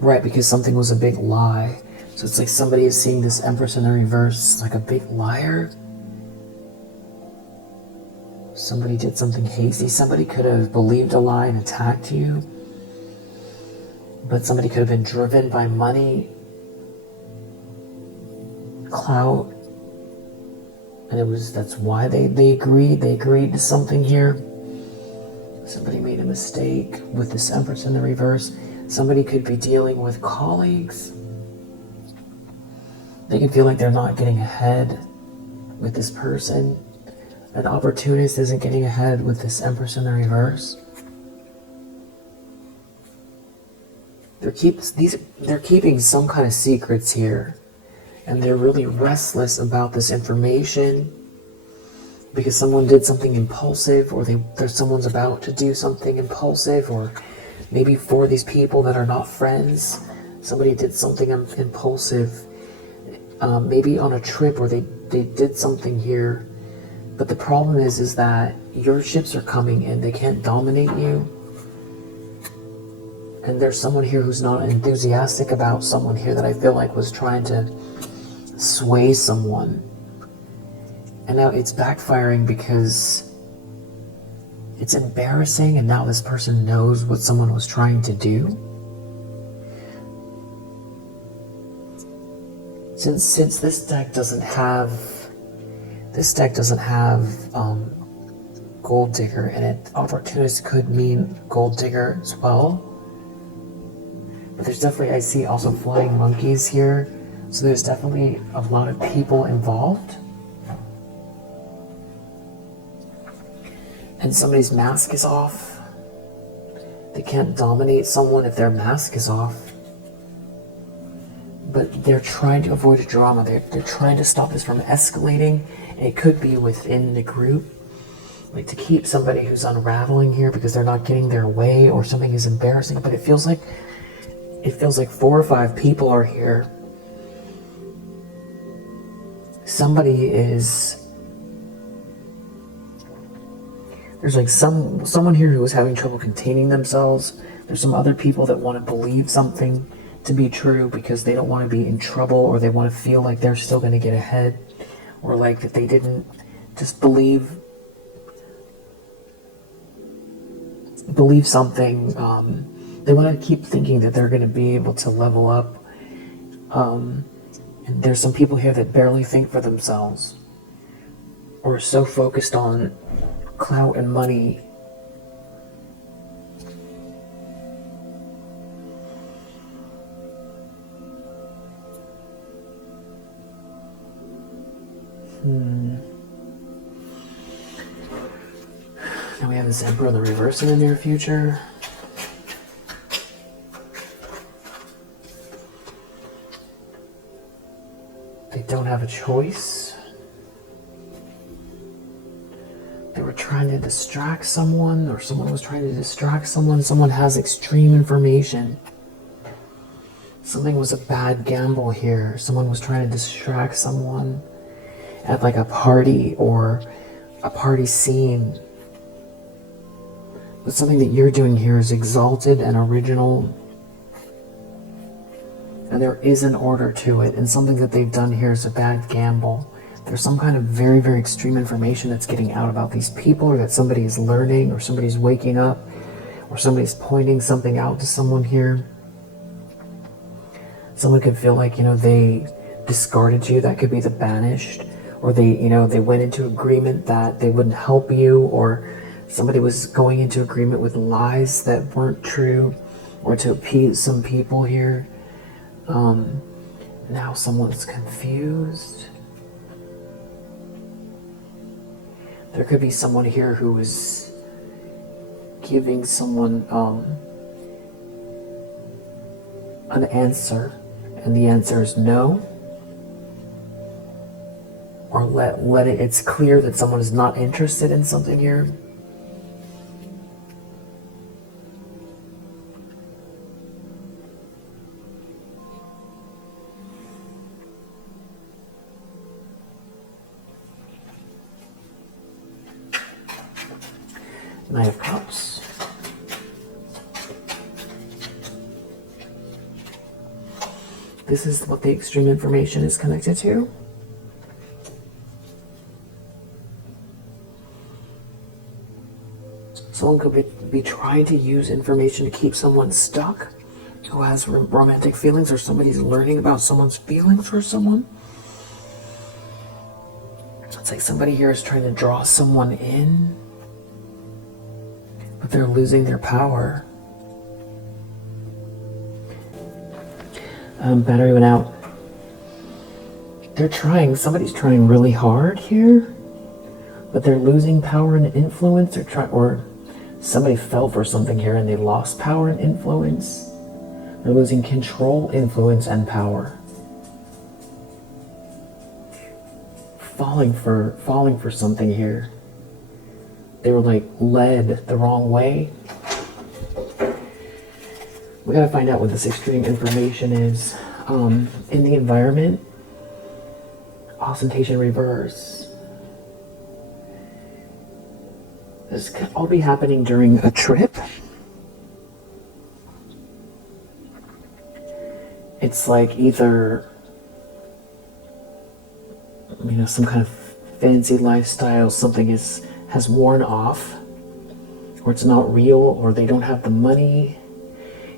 Right, because something was a big lie. So it's like somebody is seeing this Empress in the reverse like a big liar. Somebody did something hasty. Somebody could have believed a lie and attacked you. But somebody could have been driven by money, clout. And that's why they agreed. They agreed to something here. Somebody made a mistake with this Empress in the reverse. Somebody could be dealing with colleagues. They can feel like they're not getting ahead with this person. An opportunist isn't getting ahead with this Empress in the reverse. They're keeping some kind of secrets here. And they're really restless about this information because someone did something impulsive, or someone's about to do something impulsive, or maybe for these people that are not friends, somebody did something impulsive, maybe on a trip, or they did something here. But the problem is that your ships are coming in, they can't dominate you. And there's someone here who's not enthusiastic about someone here that I feel like was trying to sway someone. And now it's backfiring because it's embarrassing, and now this person knows what someone was trying to do. Since this deck doesn't have gold digger, and opportunist could mean gold digger as well. But there's definitely, I see also flying monkeys here. So there's definitely a lot of people involved. And somebody's mask is off. They can't dominate someone if their mask is off. But they're trying to avoid a drama. They're trying to stop this from escalating. And it could be within the group. Like to keep somebody who's unraveling here because they're not getting their way, or something is embarrassing. But it feels like 4 or 5 people are here. Somebody is... There's like someone here who is having trouble containing themselves. There's some other people that want to believe something to be true because they don't want to be in trouble, or they want to feel like they're still going to get ahead, or like that they didn't just believe something. They want to keep thinking that they're going to be able to level up. And there's some people here that barely think for themselves, or are so focused on clout and money Now we have this Emperor in the reverse in the near future. They don't have a choice. They were trying to distract someone, or someone was trying to distract someone. Someone has extreme information. Something was a bad gamble here. Someone was trying to distract someone at like a party or a party scene. But something that you're doing here is exalted and original. And there is an order to it. And something that they've done here is a bad gamble. There's some kind of very, very extreme information that's getting out about these people, or that somebody is learning, or somebody's waking up, or somebody's pointing something out to someone here. Someone could feel like, they discarded you. That could be the banished. Or they went into agreement that they wouldn't help you, or somebody was going into agreement with lies that weren't true, or to appease some people here. Now someone's confused. There could be someone here who is giving someone an answer, and the answer is no. Or it's clear that someone is not interested in something here. Knight of Cups. This is what the extreme information is connected to. Someone could be trying to use information to keep someone stuck who has romantic feelings, or somebody's learning about someone's feelings for someone. It's like somebody here is trying to draw someone in, but they're losing their power. Battery went out. Somebody's trying really hard here, but they're losing power and influence, or somebody fell for something here and they lost power and influence. They're losing control, influence, and power. Falling for something here. They were like led the wrong way. We gotta find out what this extreme information is. In the environment, ostentation reverse. This could all be happening during a trip. It's like either, some kind of fancy lifestyle, something has worn off, or it's not real, or they don't have the money.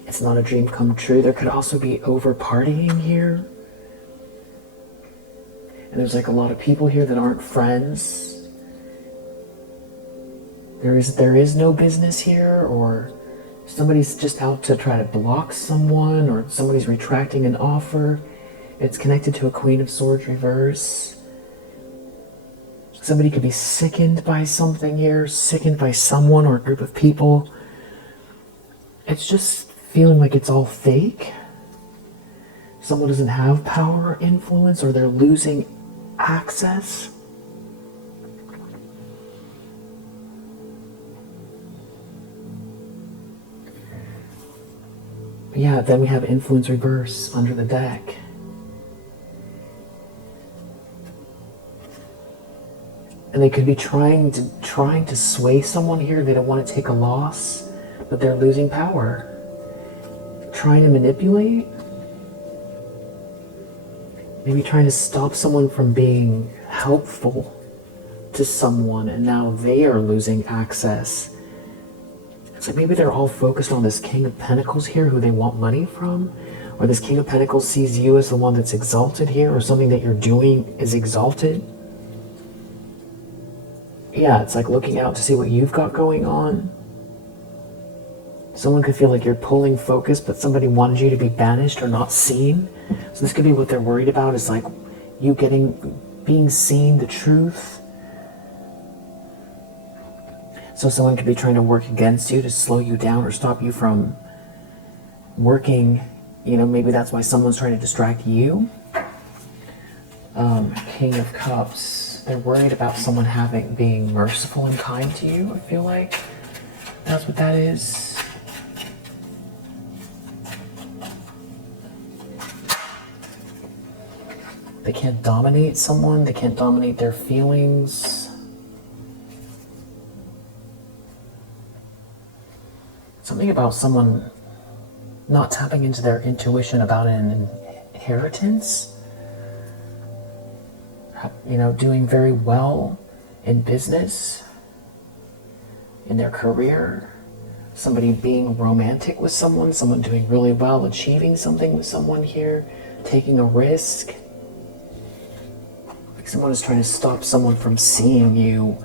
It's not a dream come true. There could also be over partying here. And there's like a lot of people here that aren't friends. There is no business here, or somebody's just out to try to block someone, or somebody's retracting an offer. It's connected to a Queen of Swords reverse. Somebody could be sickened by something here, sickened by someone or a group of people. It's just feeling like it's all fake. Someone doesn't have power or influence, or they're losing access. Yeah, then we have influence reverse under the deck. And they could be trying to sway someone here. They don't want to take a loss, but they're losing power. Trying to manipulate. Maybe trying to stop someone from being helpful to someone, and now they are losing access. It's like maybe they're all focused on this King of Pentacles here, who they want money from, or this King of Pentacles sees you as the one that's exalted here, or something that you're doing is exalted. Yeah, it's like looking out to see what you've got going on. Someone could feel like you're pulling focus, but somebody wanted you to be banished or not seen. So this could be what they're worried about, is like you being seen, the truth. So someone could be trying to work against you to slow you down or stop you from working. You know, maybe that's why someone's trying to distract you. King of Cups. They're worried about someone being merciful and kind to you, I feel like. That's what that is. They can't dominate someone. They can't dominate their feelings. Something about someone not tapping into their intuition about an inheritance. You know, doing very well in business, in their career. Somebody being romantic with someone. Someone doing really well, achieving something with someone here. Taking a risk. Like someone is trying to stop someone from seeing you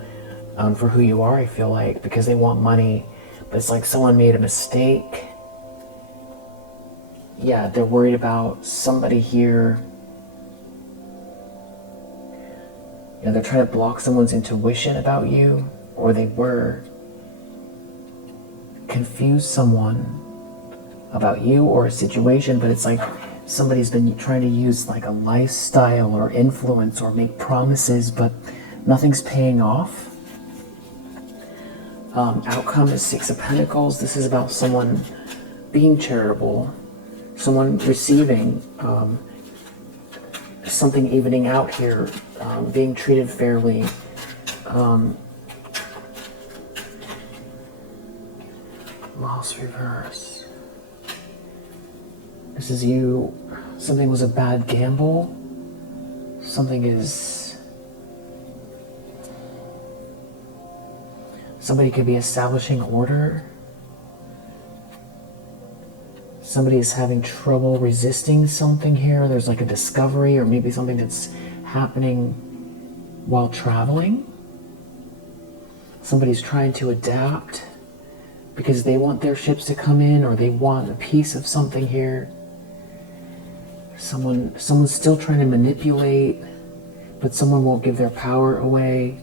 for who you are, I feel like, because they want money. But it's like someone made a mistake. Yeah, they're worried about somebody here. You know, they're trying to block someone's intuition about you, or they were. Confuse someone about you or a situation, but it's like somebody's been trying to use like a lifestyle or influence or make promises, but nothing's paying off. Outcome is Six of Pentacles. This is about someone being charitable, someone receiving, something evening out here, being treated fairly. Loss reverse. This is you. Something was a bad gamble. Something is... Somebody could be establishing order. Somebody is having trouble resisting something here. There's like a discovery or maybe something that's happening while traveling. Somebody's trying to adapt because they want their ships to come in or they want a piece of something here. Someone's still trying to manipulate, but someone won't give their power away.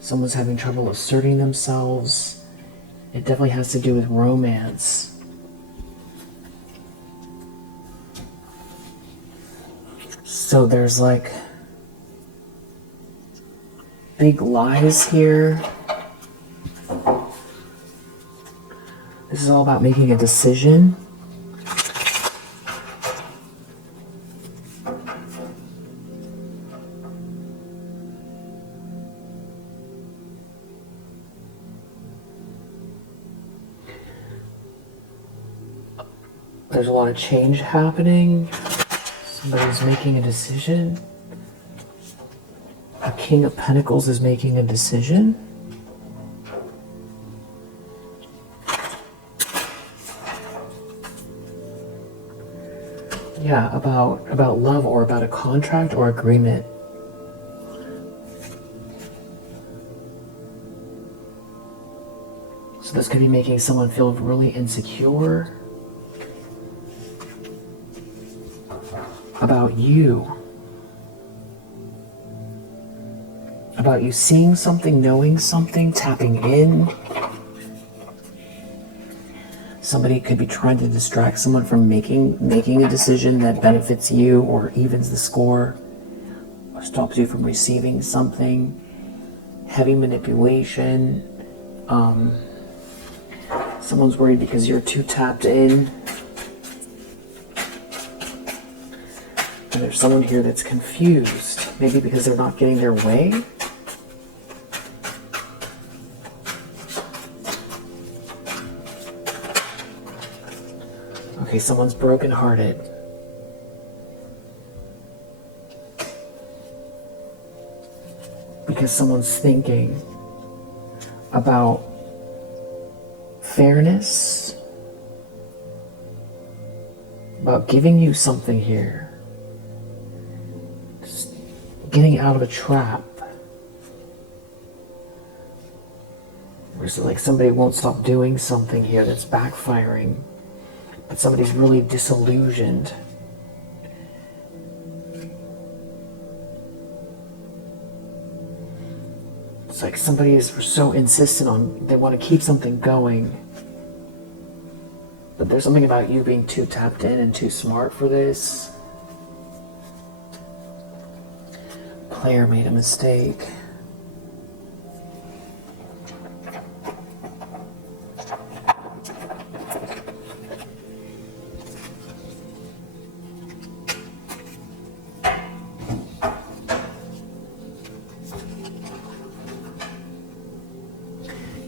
Someone's having trouble asserting themselves. It definitely has to do with romance. So there's like big lies here. This is all about making a decision. There's a lot of change happening. Somebody's making a decision. A King of Pentacles is making a decision. Yeah, about love or about a contract or agreement. So this could be making someone feel really insecure about you. About you seeing something, knowing something, tapping in. Somebody could be trying to distract someone from making a decision that benefits you or evens the score or stops you from receiving something. Heavy manipulation. Someone's worried because you're too tapped in. And there's someone here that's confused, maybe because they're not getting their way. Okay, someone's brokenhearted. Because someone's thinking about fairness, about giving you something here. Getting out of a trap. Where it's like somebody won't stop doing something here that's backfiring, but somebody's really disillusioned. It's like somebody is so insistent on, they want to keep something going. But there's something about you being too tapped in and too smart for this. Player made a mistake.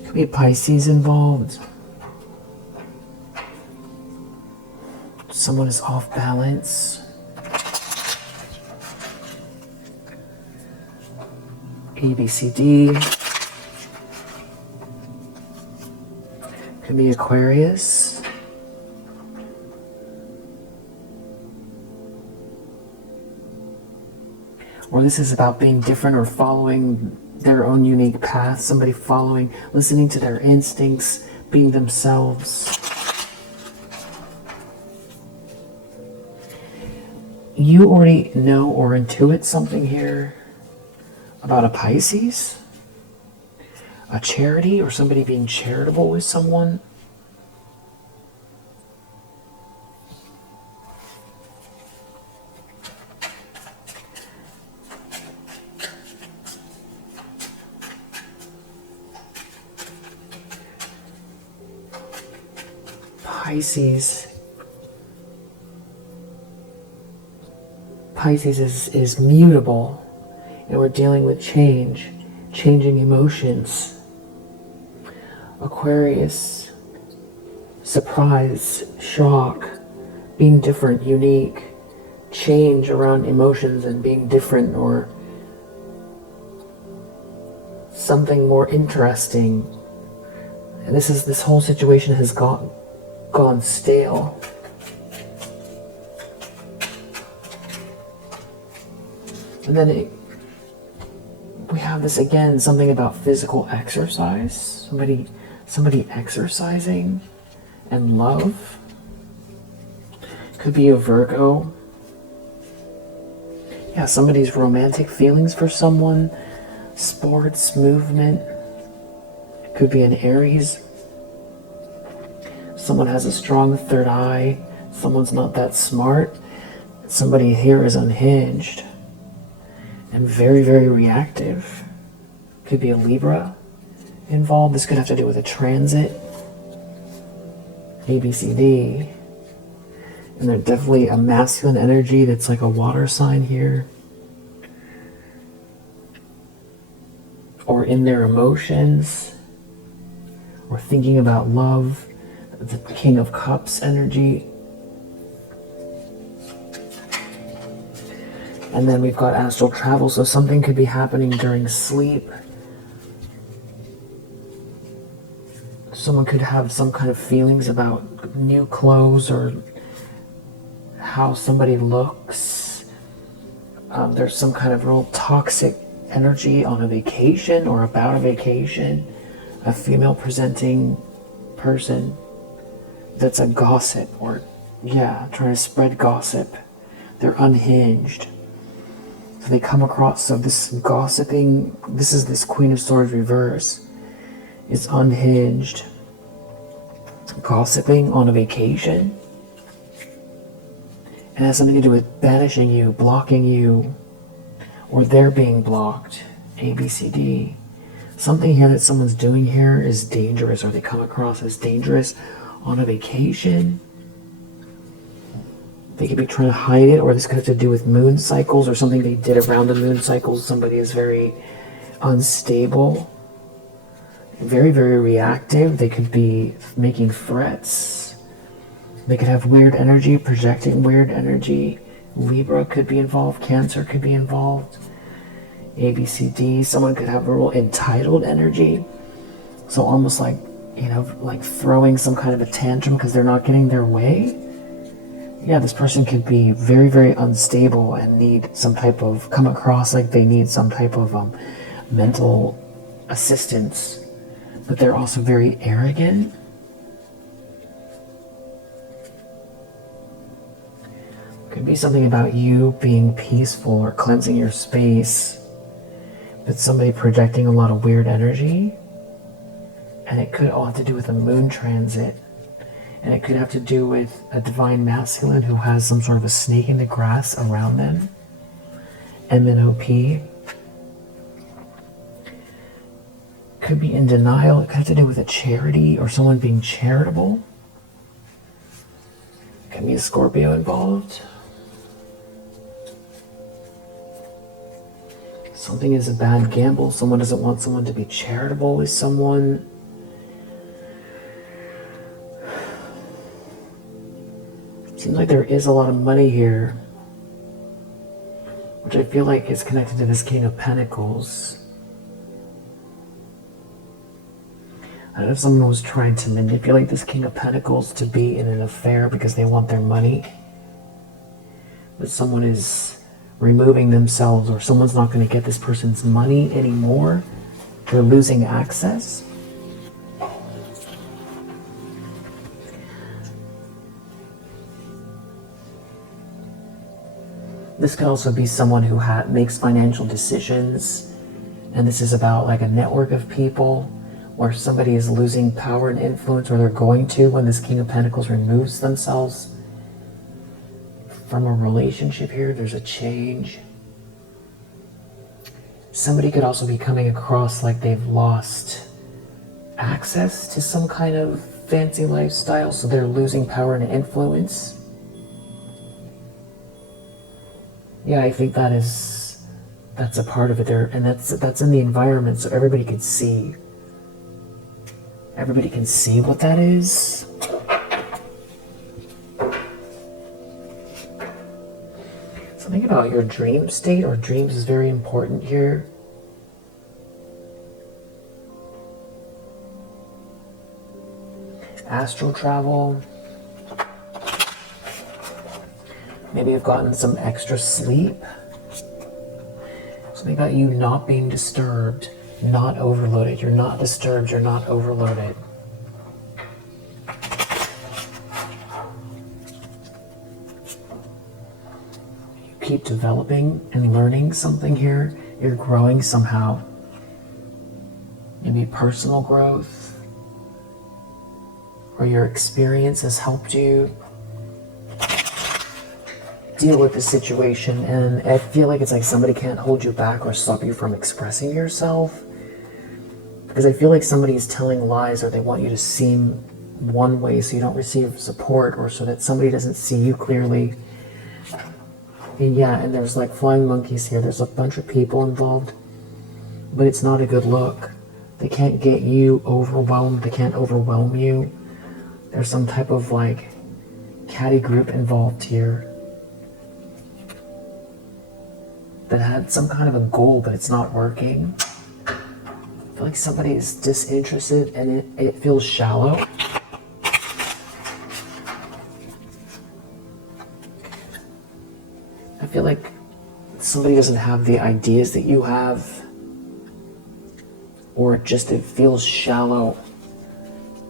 Could be Pisces involved. Someone is off balance. ABCD. Could be Aquarius. Or this is about being different or following their own unique path. Somebody following, listening to their instincts, being themselves. You already know or intuit something here about a Pisces, a charity, or somebody being charitable with someone. Pisces is mutable, and we're dealing with change, changing emotions. Aquarius, surprise, shock, being different, unique, change around emotions and being different, or something more interesting. And this whole situation has gone stale. And then we have this again, something about physical exercise. Somebody exercising and love. Could be a Virgo. Yeah, somebody's romantic feelings for someone. Sports, movement. Could be an Aries. Someone has a strong third eye. Someone's not that smart. Somebody here is unhinged and very, very reactive. Could be a Libra involved. This could have to do with a transit. ABCD. And there's definitely a masculine energy that's like a water sign here. Or in their emotions. Or thinking about love. The King of Cups energy. And then we've got astral travel, so something could be happening during sleep. Someone could have some kind of feelings about new clothes or how somebody looks. There's some kind of real toxic energy on a vacation or about a vacation. A female presenting person that's a gossip or, yeah, trying to spread gossip. They're unhinged. So they come across, so this gossiping, this is this Queen of Swords reverse. It's unhinged. Gossiping on a vacation. And it has something to do with banishing you, blocking you, or they're being blocked. ABCD. Something here that someone's doing here is dangerous, or they come across as dangerous on a vacation. They could be trying to hide it, or this could have to do with moon cycles or something they did around the moon cycles. Somebody is very unstable, very, very reactive. They could be making threats. They could have weird energy, projecting weird energy. Libra could be involved. Cancer could be involved. ABCD. Someone could have a real entitled energy. So almost like, like throwing some kind of a tantrum because they're not getting their way. Yeah, this person could be very, very unstable and need some type of, come across like they need some type of mental assistance. But they're also very arrogant. Could be something about you being peaceful or cleansing your space. but somebody projecting a lot of weird energy. And it could all have to do with a moon transit. And it could have to do with a divine masculine who has some sort of a snake in the grass around them. MNOP. Could be in denial. It could have to do with a charity or someone being charitable. Could be a Scorpio involved. Something is a bad gamble. Someone doesn't want someone to be charitable with someone. Seems like there is a lot of money here, which I feel like is connected to this King of Pentacles. I don't know if someone was trying to manipulate this King of Pentacles to be in an affair because they want their money, but someone is removing themselves, or someone's not going to get this person's money anymore. They're losing access. This could also be someone who makes financial decisions, and this is about like a network of people, where somebody is losing power and influence, or they're going to when this King of Pentacles removes themselves from a relationship here. There's a change. Somebody could also be coming across like they've lost access to some kind of fancy lifestyle, so they're losing power and influence. Yeah, I think that's a part of it there, and that's in the environment, so everybody can see. Everybody can see what that is. Something about your dream state or dreams is very important here. Astral travel. Maybe you've gotten some extra sleep. Something about you not being disturbed, not overloaded. You're not disturbed, you're not overloaded. You keep developing and learning something here. You're growing somehow. Maybe personal growth, or your experience has helped you deal with the situation, and I feel like it's like somebody can't hold you back or stop you from expressing yourself, because I feel like somebody is telling lies, or they want you to seem one way so you don't receive support, or so that somebody doesn't see you clearly. And yeah, and there's like flying monkeys here. There's a bunch of people involved, but it's not a good look. They can't get you overwhelmed. They can't overwhelm you. There's some type of like catty group involved here that had some kind of a goal, but it's not working. I feel like somebody is disinterested, and it feels shallow. I feel like somebody doesn't have the ideas that you have, or just it feels shallow.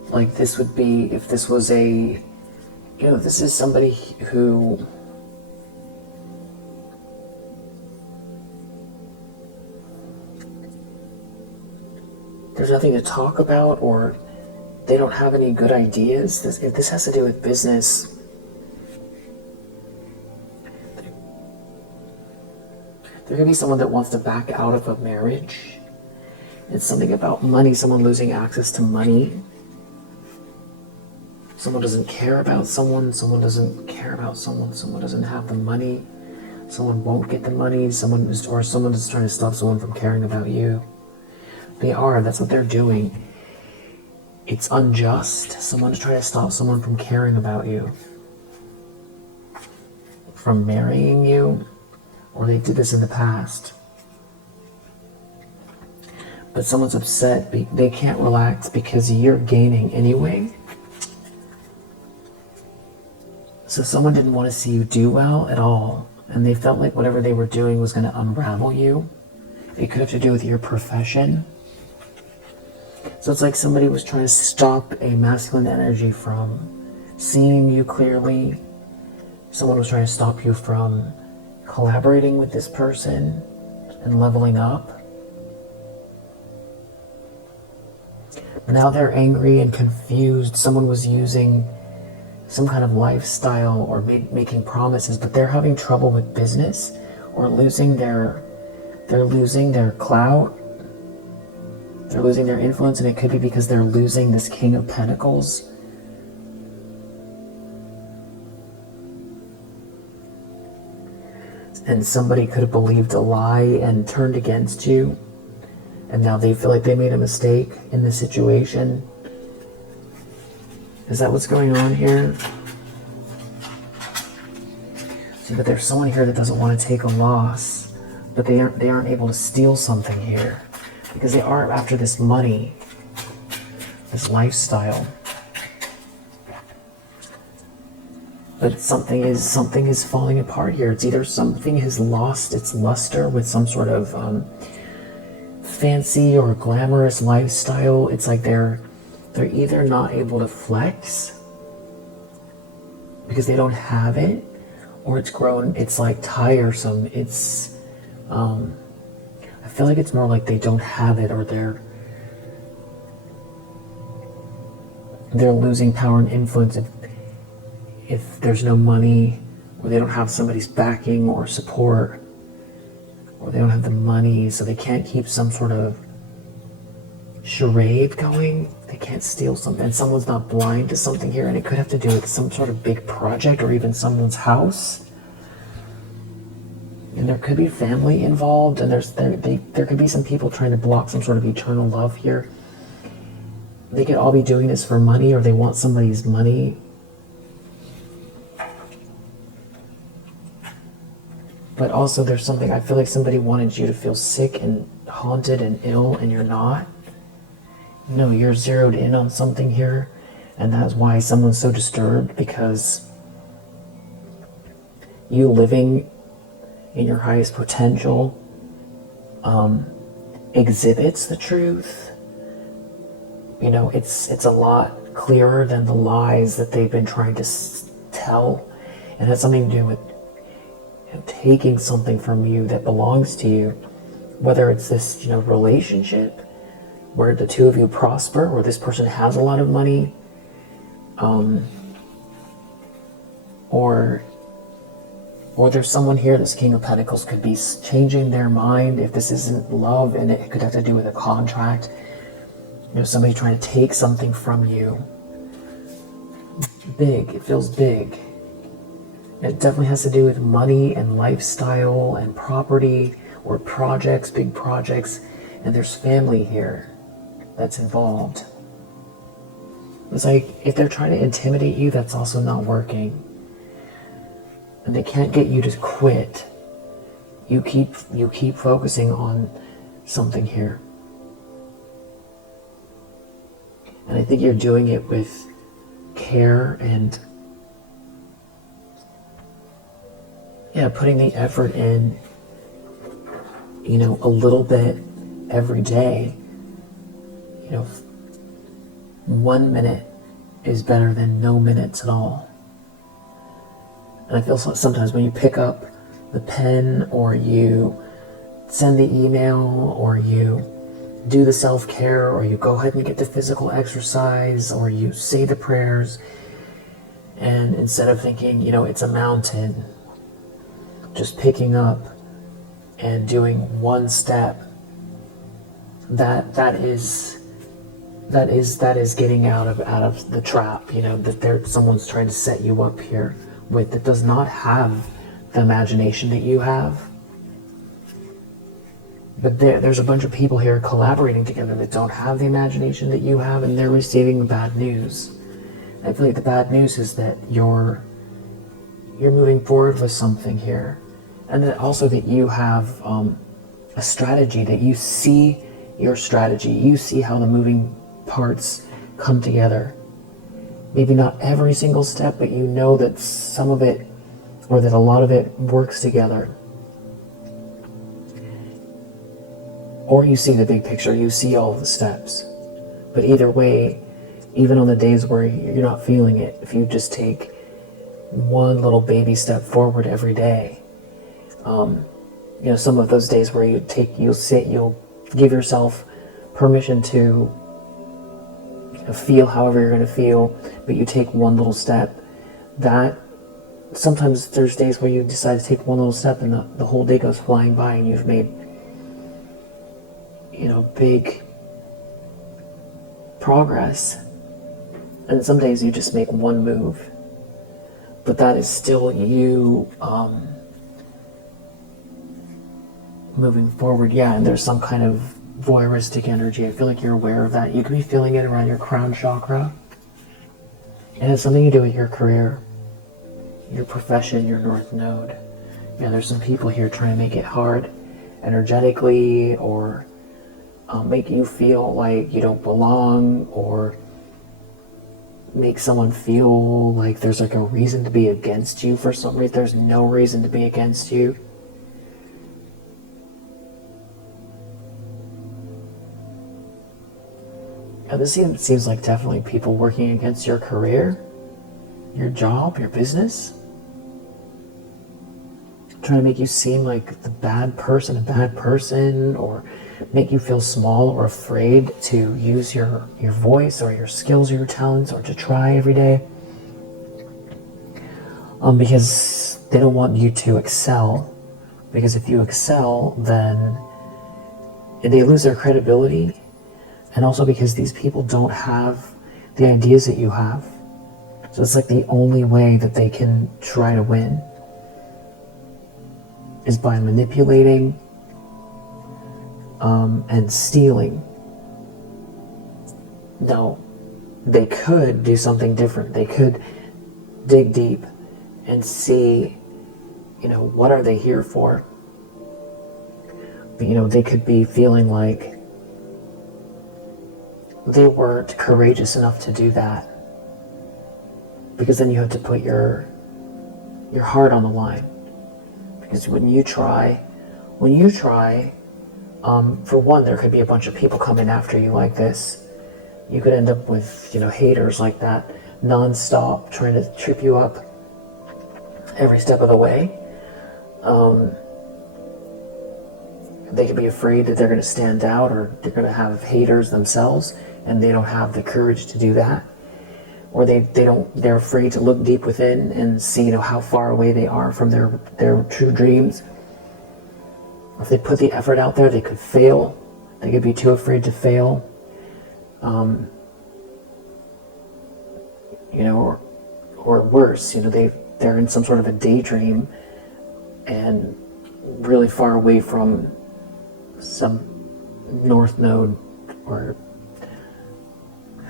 Like this would be, if this was this is somebody who there's nothing to talk about, or they don't have any good ideas. If this has to do with business, there could be someone that wants to back out of a marriage. It's something about money, someone losing access to money. Someone doesn't care about someone, someone doesn't care about someone, someone doesn't have the money, someone won't get the money, someone is trying to stop someone from caring about you. That's what they're doing. It's unjust. Someone is trying to stop someone from caring about you, from marrying you, or they did this in the past. But someone's upset, they can't relax because you're gaining anyway. So someone didn't want to see you do well at all, and they felt like whatever they were doing was going to unravel you. It could have to do with your profession. So it's like somebody was trying to stop a masculine energy from seeing you clearly. Someone was trying to stop you from collaborating with this person and leveling up. Now they're angry and confused. Someone was using some kind of lifestyle or making promises, but they're having trouble with business or they're losing their clout. They're losing their influence, and it could be because they're losing this King of Pentacles. And somebody could have believed a lie and turned against you. And now they feel like they made a mistake in this situation. Is that what's going on here? See, but there's someone here that doesn't want to take a loss, but they aren't able to steal something here because they are after this money, this lifestyle. But something is falling apart here. It's either something has lost its luster with some sort of fancy or glamorous lifestyle. It's like they're either not able to flex because they don't have it, or it's like tiresome. It's I feel like it's more like they don't have it, or they're losing power and influence if there's no money, or they don't have somebody's backing or support, or they don't have the money, so they can't keep some sort of charade going. They can't steal something, and someone's not blind to something here, and it could have to do with some sort of big project or even someone's house. And there could be family involved, and there could be some people trying to block some sort of eternal love here. They could all be doing this for money, or they want somebody's money. But also there's something, I feel like somebody wanted you to feel sick and haunted and ill, and you're not. No, you're zeroed in on something here, and that's why someone's so disturbed, because you living in your highest potential exhibits the truth. You know, it's a lot clearer than the lies that they've been trying to tell, and it has something to do with taking something from you that belongs to you, whether it's this, relationship where the two of you prosper, or this person has a lot of money, or there's someone here, this King of Pentacles could be changing their mind if this isn't love, and it could have to do with a contract. Somebody trying to take something from you. Big, it feels big. It definitely has to do with money and lifestyle and property or projects, big projects, and there's family here that's involved. It's like if they're trying to intimidate you, that's also not working. And they can't get you to quit. You keep focusing on something here. And I think you're doing it with care and putting the effort in, a little bit every day. 1 minute is better than no minutes at all. And I feel sometimes when you pick up the pen, or you send the email, or you do the self-care, or you go ahead and get the physical exercise, or you say the prayers, and instead of thinking, it's a mountain, just picking up and doing one step, that is getting out of the trap, that someone's trying to set you up here with, that does not have the imagination that you have. But there's a bunch of people here collaborating together that don't have the imagination that you have, and they're receiving the bad news. I feel like the bad news is that you're moving forward with something here, and that also that you have a strategy, that you see your strategy, you see how the moving parts come together. Maybe not every single step, but you know that some of it, or that a lot of it, works together. Or you see the big picture, you see all of the steps. But either way, even on the days where you're not feeling it, if you just take one little baby step forward every day, some of those days where you'll give yourself permission to feel however you're going to feel, but you take one little step. That sometimes there's days where you decide to take one little step and the whole day goes flying by and you've made, big progress. And some days you just make one move, but that is still you moving forward. Yeah, and there's some kind of voyeuristic energy. I feel like you're aware of that. You could be feeling it around your crown chakra. It has something to do with your career, your profession, your north node. Yeah, there's some people here trying to make it hard energetically, or make you feel like you don't belong, or make someone feel like there's like a reason to be against you for some reason. There's no reason to be against you. Yeah, this seems like definitely people working against your career, your job, your business. Trying to make you seem like the bad person, or make you feel small or afraid to use your voice or your skills or your talents, or to try every day. Because they don't want you to excel. Because if you excel, then they lose their credibility. And also because these people don't have the ideas that you have. So it's like the only way that they can try to win is by manipulating and stealing. Now, they could do something different. They could dig deep and see, what are they here for? But, they could be feeling like they weren't courageous enough to do that, because then you have to put your heart on the line. Because when you try, for one, there could be a bunch of people coming after you like this. You could end up with haters like that, non-stop, trying to trip you up every step of the way. They could be afraid that they're going to stand out, or they're going to have haters themselves, and they don't have the courage to do that. Or they're afraid to look deep within and see how far away they are from their true dreams. If they put the effort out there, they could fail. They could be too afraid to fail. Or worse, they're in some sort of a daydream and really far away from some north node, or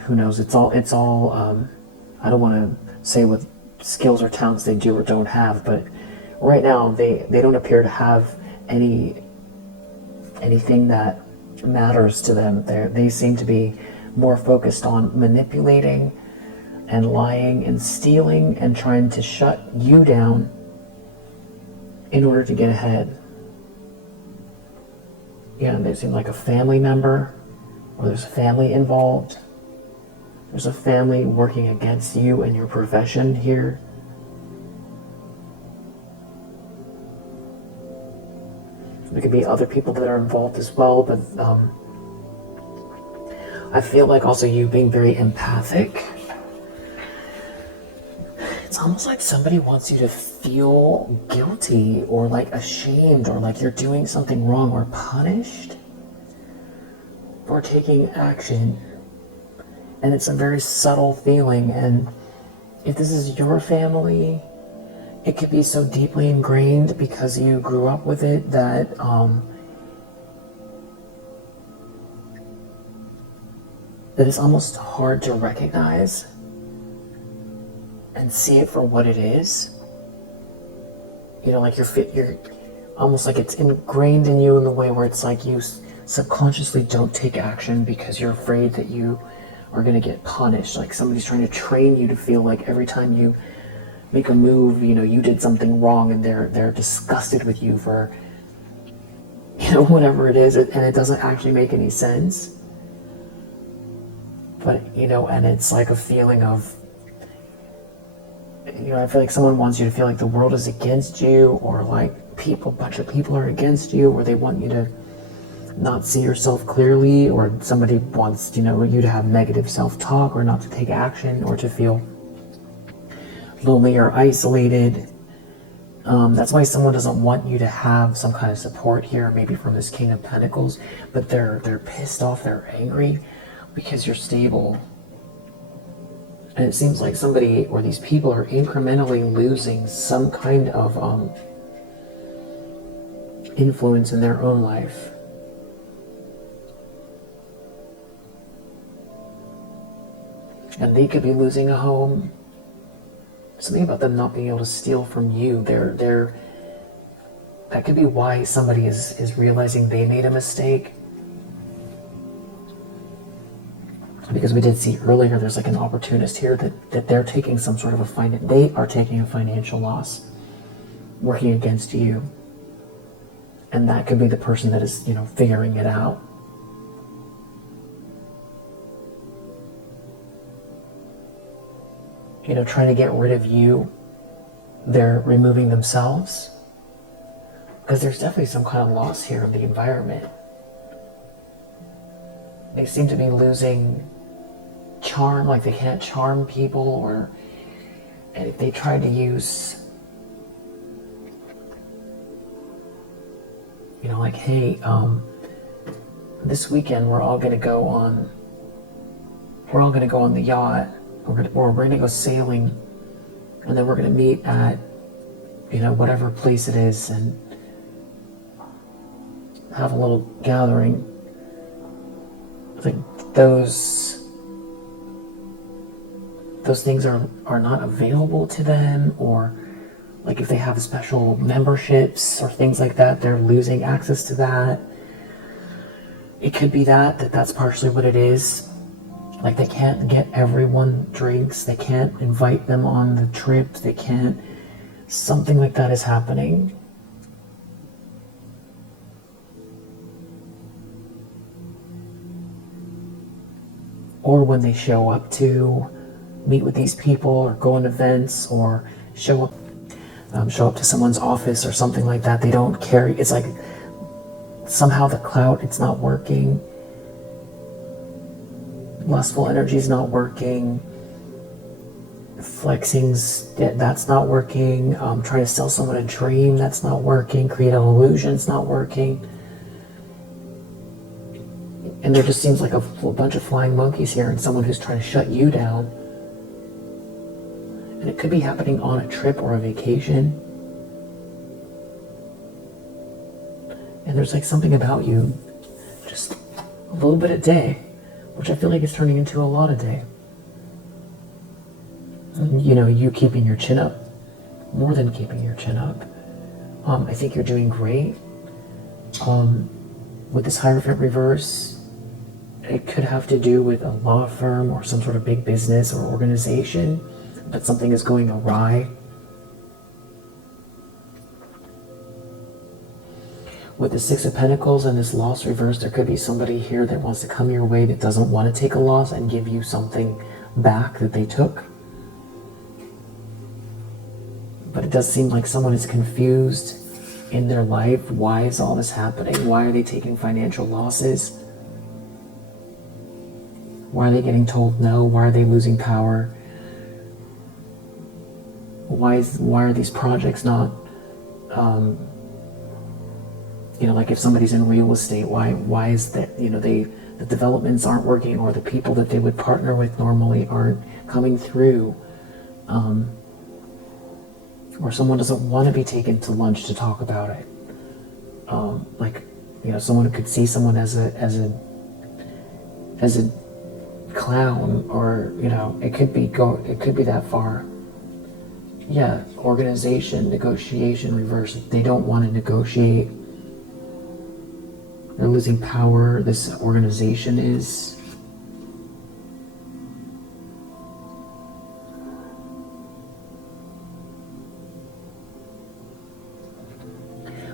who knows. It's all I don't want to say what skills or talents they do or don't have, but right now they don't appear to have anything that matters to them. They seem to be more focused on manipulating and lying and stealing and trying to shut you down in order to get ahead. They seem like a family member, or there's a family involved. There's a family working against you and your profession here. There could be other people that are involved as well, but I feel like also you being very empathic. It's almost like somebody wants you to feel guilty, or like ashamed, or like you're doing something wrong, or punished for taking action. And it's a very subtle feeling, and if this is your family, it could be so deeply ingrained because you grew up with it that it's almost hard to recognize and see it for what it is. Like you're almost like it's ingrained in you in the way where it's like you subconsciously don't take action because you're afraid that you are going to get punished. Like somebody's trying to train you to feel like every time you make a move, you did something wrong, and they're disgusted with you for whatever it is, and it doesn't actually make any sense. But and it's like a feeling of I feel like someone wants you to feel like the world is against you, or like a bunch of people are against you, or they want you to not see yourself clearly, or somebody wants, you to have negative self-talk, or not to take action, or to feel lonely or isolated. That's why someone doesn't want you to have some kind of support here, maybe from this King of Pentacles, but they're pissed off, they're angry because you're stable. And it seems like somebody or these people are incrementally losing some kind of influence in their own life. And they could be losing a home. Something about them not being able to steal from you. That could be why somebody is realizing they made a mistake. Because we did see earlier, there's like an opportunist here that they're taking some sort of they are taking a financial loss, working against you. And that could be the person that is, figuring it out. Trying to get rid of you, they're removing themselves. Because there's definitely some kind of loss here of the environment. They seem to be losing charm, like they can't charm people, and if they try to use, like, hey, this weekend we're all gonna go on the yacht, or we're gonna go sailing, and then we're gonna meet at, whatever place it is, and have a little gathering. I think those things are not available to them, or like if they have special memberships or things like that, they're losing access to that. It could be that's partially what it is. Like they can't get everyone drinks, they can't invite them on the trips, something like that is happening. Or when they show up to meet with these people, or go on events, or show up to someone's office or something like that, they don't carry, it's like somehow the clout, it's not working. Lustful energy is not working. Flexing's, that's not working. Trying to sell someone a dream, that's not working. Create an illusion, it's not working. And there just seems like a bunch of flying monkeys here, and someone who's trying to shut you down. And it could be happening on a trip or a vacation. And there's like something about you, just a little bit a day, which I feel like is turning into a lot a day. You keeping your chin up, more than keeping your chin up. I think you're doing great. With this Hierophant reverse, it could have to do with a law firm or some sort of big business or organization, but something is going awry. With the Six of Pentacles and this loss reverse, there could be somebody here that wants to come your way that doesn't want to take a loss and give you something back that they took. But it does seem like someone is confused in their life. Why is all this happening? Why are they taking financial losses? Why are they getting told no? Why are they losing power? Why are these projects not, like if somebody's in real estate, why is that, the developments aren't working, or the people that they would partner with normally aren't coming through, or someone doesn't want to be taken to lunch to talk about it. Someone could see someone as a clown, or it could be that far. Yeah, organization, negotiation, reverse. They don't want to negotiate. They're losing power. This organization is.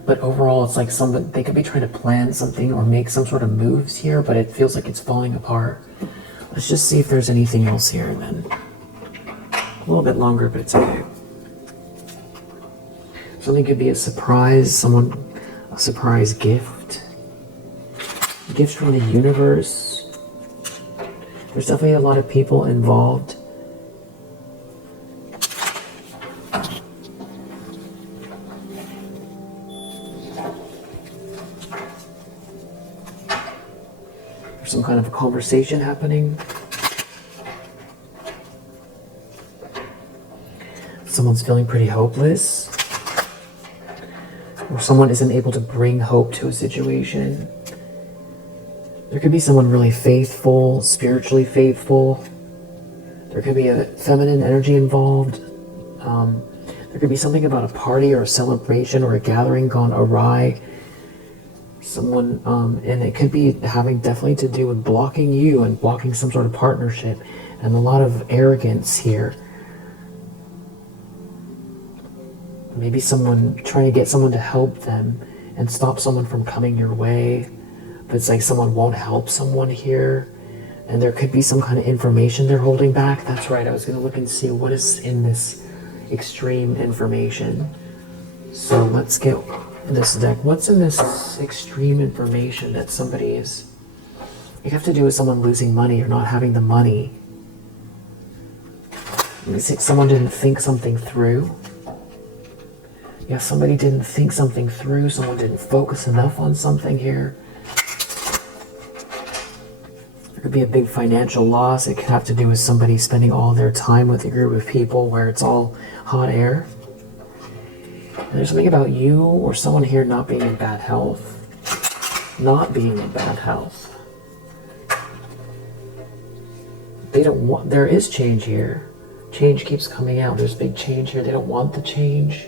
But overall, it's like they could be trying to plan something or make some sort of moves here, but it feels like it's falling apart. Let's just see if there's anything else here then. A little bit longer, but it's okay. Something could be a surprise, a surprise gift. Gifts from the universe. There's definitely a lot of people involved. There's some kind of a conversation happening. Someone's feeling pretty hopeless. Or someone isn't able to bring hope to a situation. There could be someone really faithful, spiritually faithful. There could be a feminine energy involved. There could be something about a party or a celebration or a gathering gone awry. Someone, and it could be having definitely to do with blocking you and blocking some sort of partnership, and a lot of arrogance here. Maybe someone trying to get someone to help them and stop someone from coming your way. But it's like someone won't help someone here. And there could be some kind of information they're holding back. That's right, I was going to look and see what is in this extreme information. So let's get this deck. What's in this extreme information that somebody is... You have to do with someone losing money or not having the money. Someone didn't think something through. Yeah, somebody didn't think something through. Someone didn't focus enough on something here. There could be a big financial loss. It could have to do with somebody spending all their time with a group of people where it's all hot air. And there's something about you or someone here not being in bad health. Not being in bad health. They don't want... There is change here. Change keeps coming out. There's big change here. They don't want the change.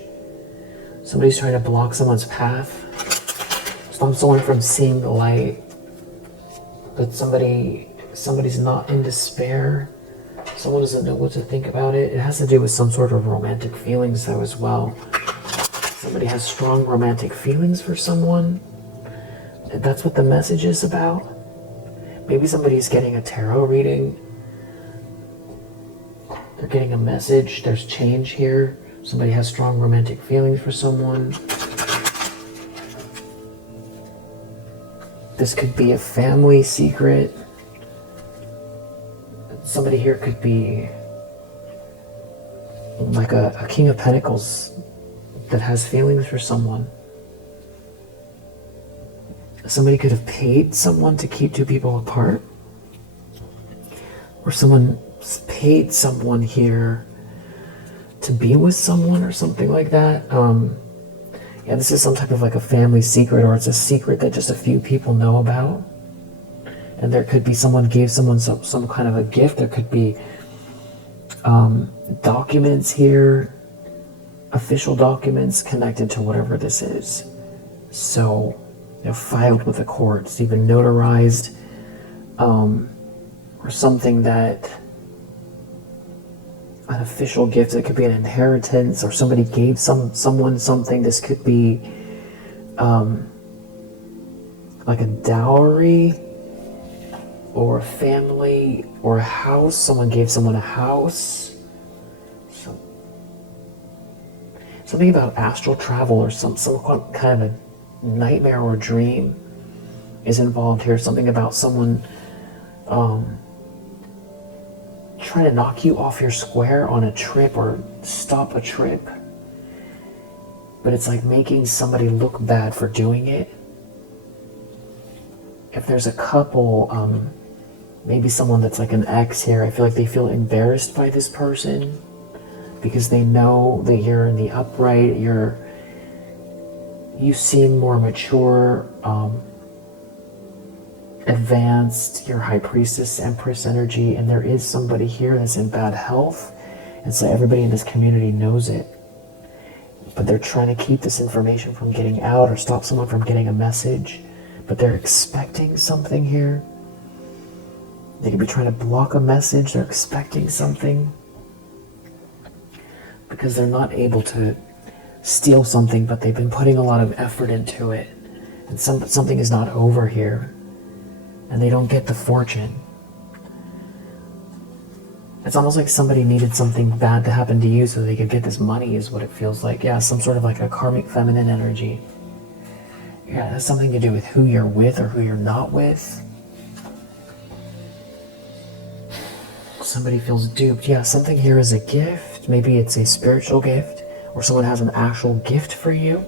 Somebody's trying to block someone's path. Stop someone from seeing the light. But somebody's not in despair. Someone doesn't know what to think about it. It has to do with some sort of romantic feelings though as well. Somebody has strong romantic feelings for someone. That's what the message is about. Maybe somebody's getting a tarot reading. They're getting a message. There's change here. Somebody has strong romantic feelings for someone. This could be a family secret. Somebody here could be like a King of Pentacles that has feelings for someone. Somebody could have paid someone to keep two people apart. Or someone paid someone here to be with someone or something like that. Yeah, this is some type of like a family secret, or it's a secret that just a few people know about. And there could be someone gave someone some kind of a gift. There could be documents here, official documents connected to whatever this is. So, filed with the courts, even notarized, or something that... An official gift. It could be an inheritance, or somebody gave someone something. This could be like a dowry, or a family, or a house. Someone gave someone a house. Something about astral travel, or some kind of a nightmare or dream is involved here. Something about someone trying to knock you off your square on a trip or stop a trip. But it's like making somebody look bad for doing it. If there's a couple, maybe someone that's like an ex here, I feel like they feel embarrassed by this person because they know that you're in the upright, you seem more mature, advanced, your high priestess, empress energy, and there is somebody here that's in bad health, and so everybody in this community knows it. But they're trying to keep this information from getting out or stop someone from getting a message, but they're expecting something here. They could be trying to block a message, they're expecting something, because they're not able to steal something, but they've been putting a lot of effort into it, and something is not over here. And they don't get the fortune. It's almost like somebody needed something bad to happen to you so they could get this money, is what it feels like. Yeah, some sort of like a karmic feminine energy. Yeah, it has something to do with who you're with or who you're not with. Somebody feels duped. Yeah, something here is a gift. Maybe it's a spiritual gift, or someone has an actual gift for you,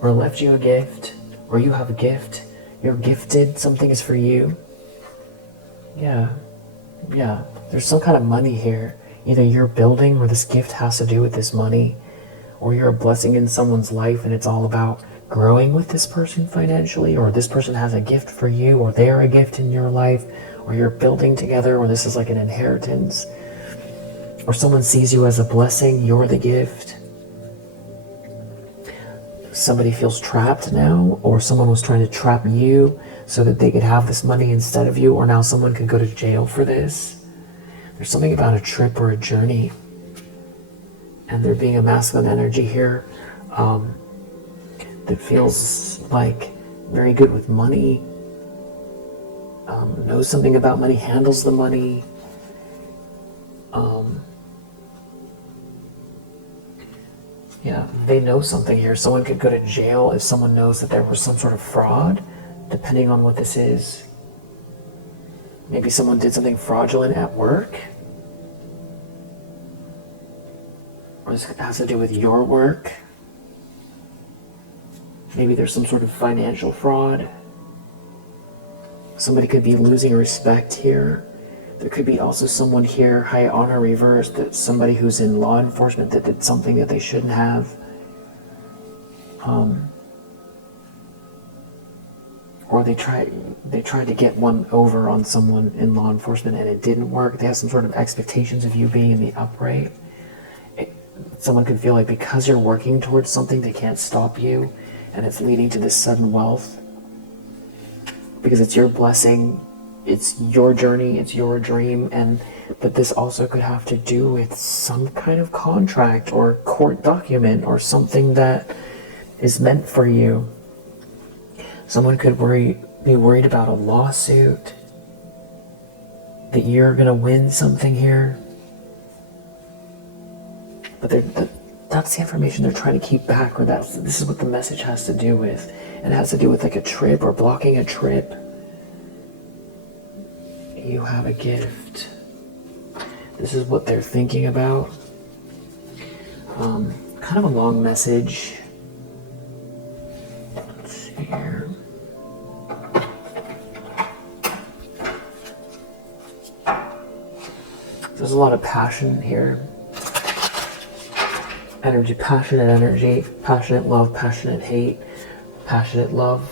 or left you a gift, or you have a gift. You're gifted. Something is for you. Yeah. There's some kind of money here. Either you're building, or this gift has to do with this money, or you're a blessing in someone's life and it's all about growing with this person financially, or this person has a gift for you, or they're a gift in your life, or you're building together, or this is like an inheritance, or someone sees you as a blessing, you're the gift. Somebody feels trapped now, or someone was trying to trap you so that they could have this money instead of you, or now someone could go to jail for this. There's something about a trip or a journey, and there being a masculine energy here that feels like very good with money, knows something about money, handles the money. Yeah, they know something here. Someone could go to jail if someone knows that there was some sort of fraud, depending on what this is. Maybe someone did something fraudulent at work. Or this has to do with your work. Maybe there's some sort of financial fraud. Somebody could be losing respect here. There could be also someone here, high honor reverse, that somebody who's in law enforcement that did something that they shouldn't have. Or they tried to get one over on someone in law enforcement and it didn't work. They have some sort of expectations of you being in the upright. Someone could feel like because you're working towards something, they can't stop you, and it's leading to this sudden wealth. Because it's your blessing, it's your journey, it's your dream, but this also could have to do with some kind of contract or court document or something that is meant for you. Someone could be worried about a lawsuit, that you're going to win something here. But that's the information they're trying to keep back, or this is what the message has to do with. It has to do with like a trip or blocking a trip. You have a gift. This is what they're thinking about. Kind of a long message. Let's see here. There's a lot of passion here. Energy, passionate love, passionate hate, passionate love.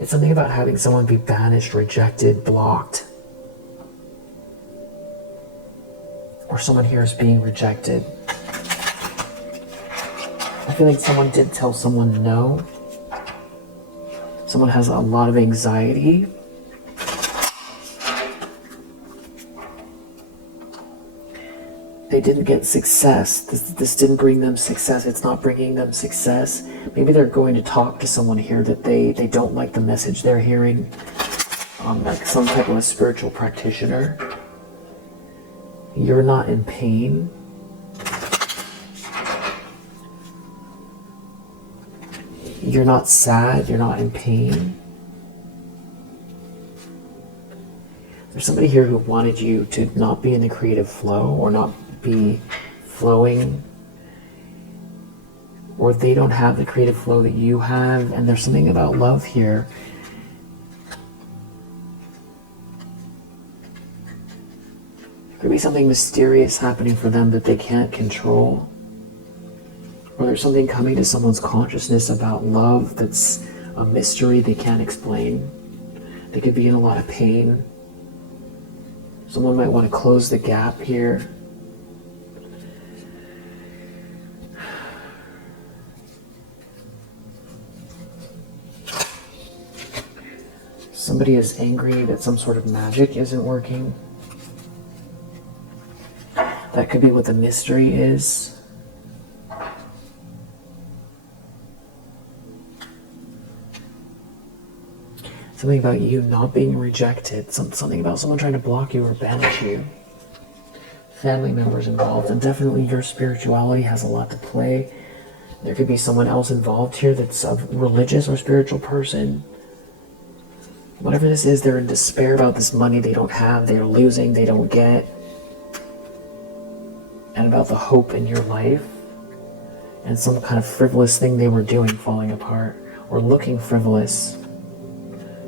It's something about having someone be banished, rejected, blocked. Or someone here is being rejected. I feel like someone did tell someone no. Someone has a lot of anxiety. They didn't get success. This didn't bring them success. It's not bringing them success. Maybe they're going to talk to someone here that they don't like the message they're hearing. Like some type of a spiritual practitioner. You're not in pain. You're not sad. You're not in pain. There's somebody here who wanted you to not be in the creative flow or not be flowing, or they don't have the creative flow that you have, and there's something about love here. There could be something mysterious happening for them that they can't control, or there's something coming to someone's consciousness about love that's a mystery they can't explain. They could be in a lot of pain. Someone might want to close the gap here. Somebody is angry that some sort of magic isn't working. That could be what the mystery is. Something about you not being rejected. Something about someone trying to block you or banish you. Family members involved, and definitely your spirituality has a lot to play. There could be someone else involved here that's a religious or spiritual person. Whatever this is, they're in despair about this money they don't have, they're losing, they don't get. And about the hope in your life. And some kind of frivolous thing they were doing falling apart. Or looking frivolous.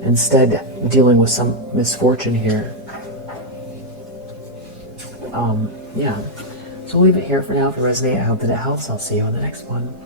Instead, dealing with some misfortune here. Yeah. So we'll leave it here for now. If it resonates, I hope that it helps. I'll see you on the next one.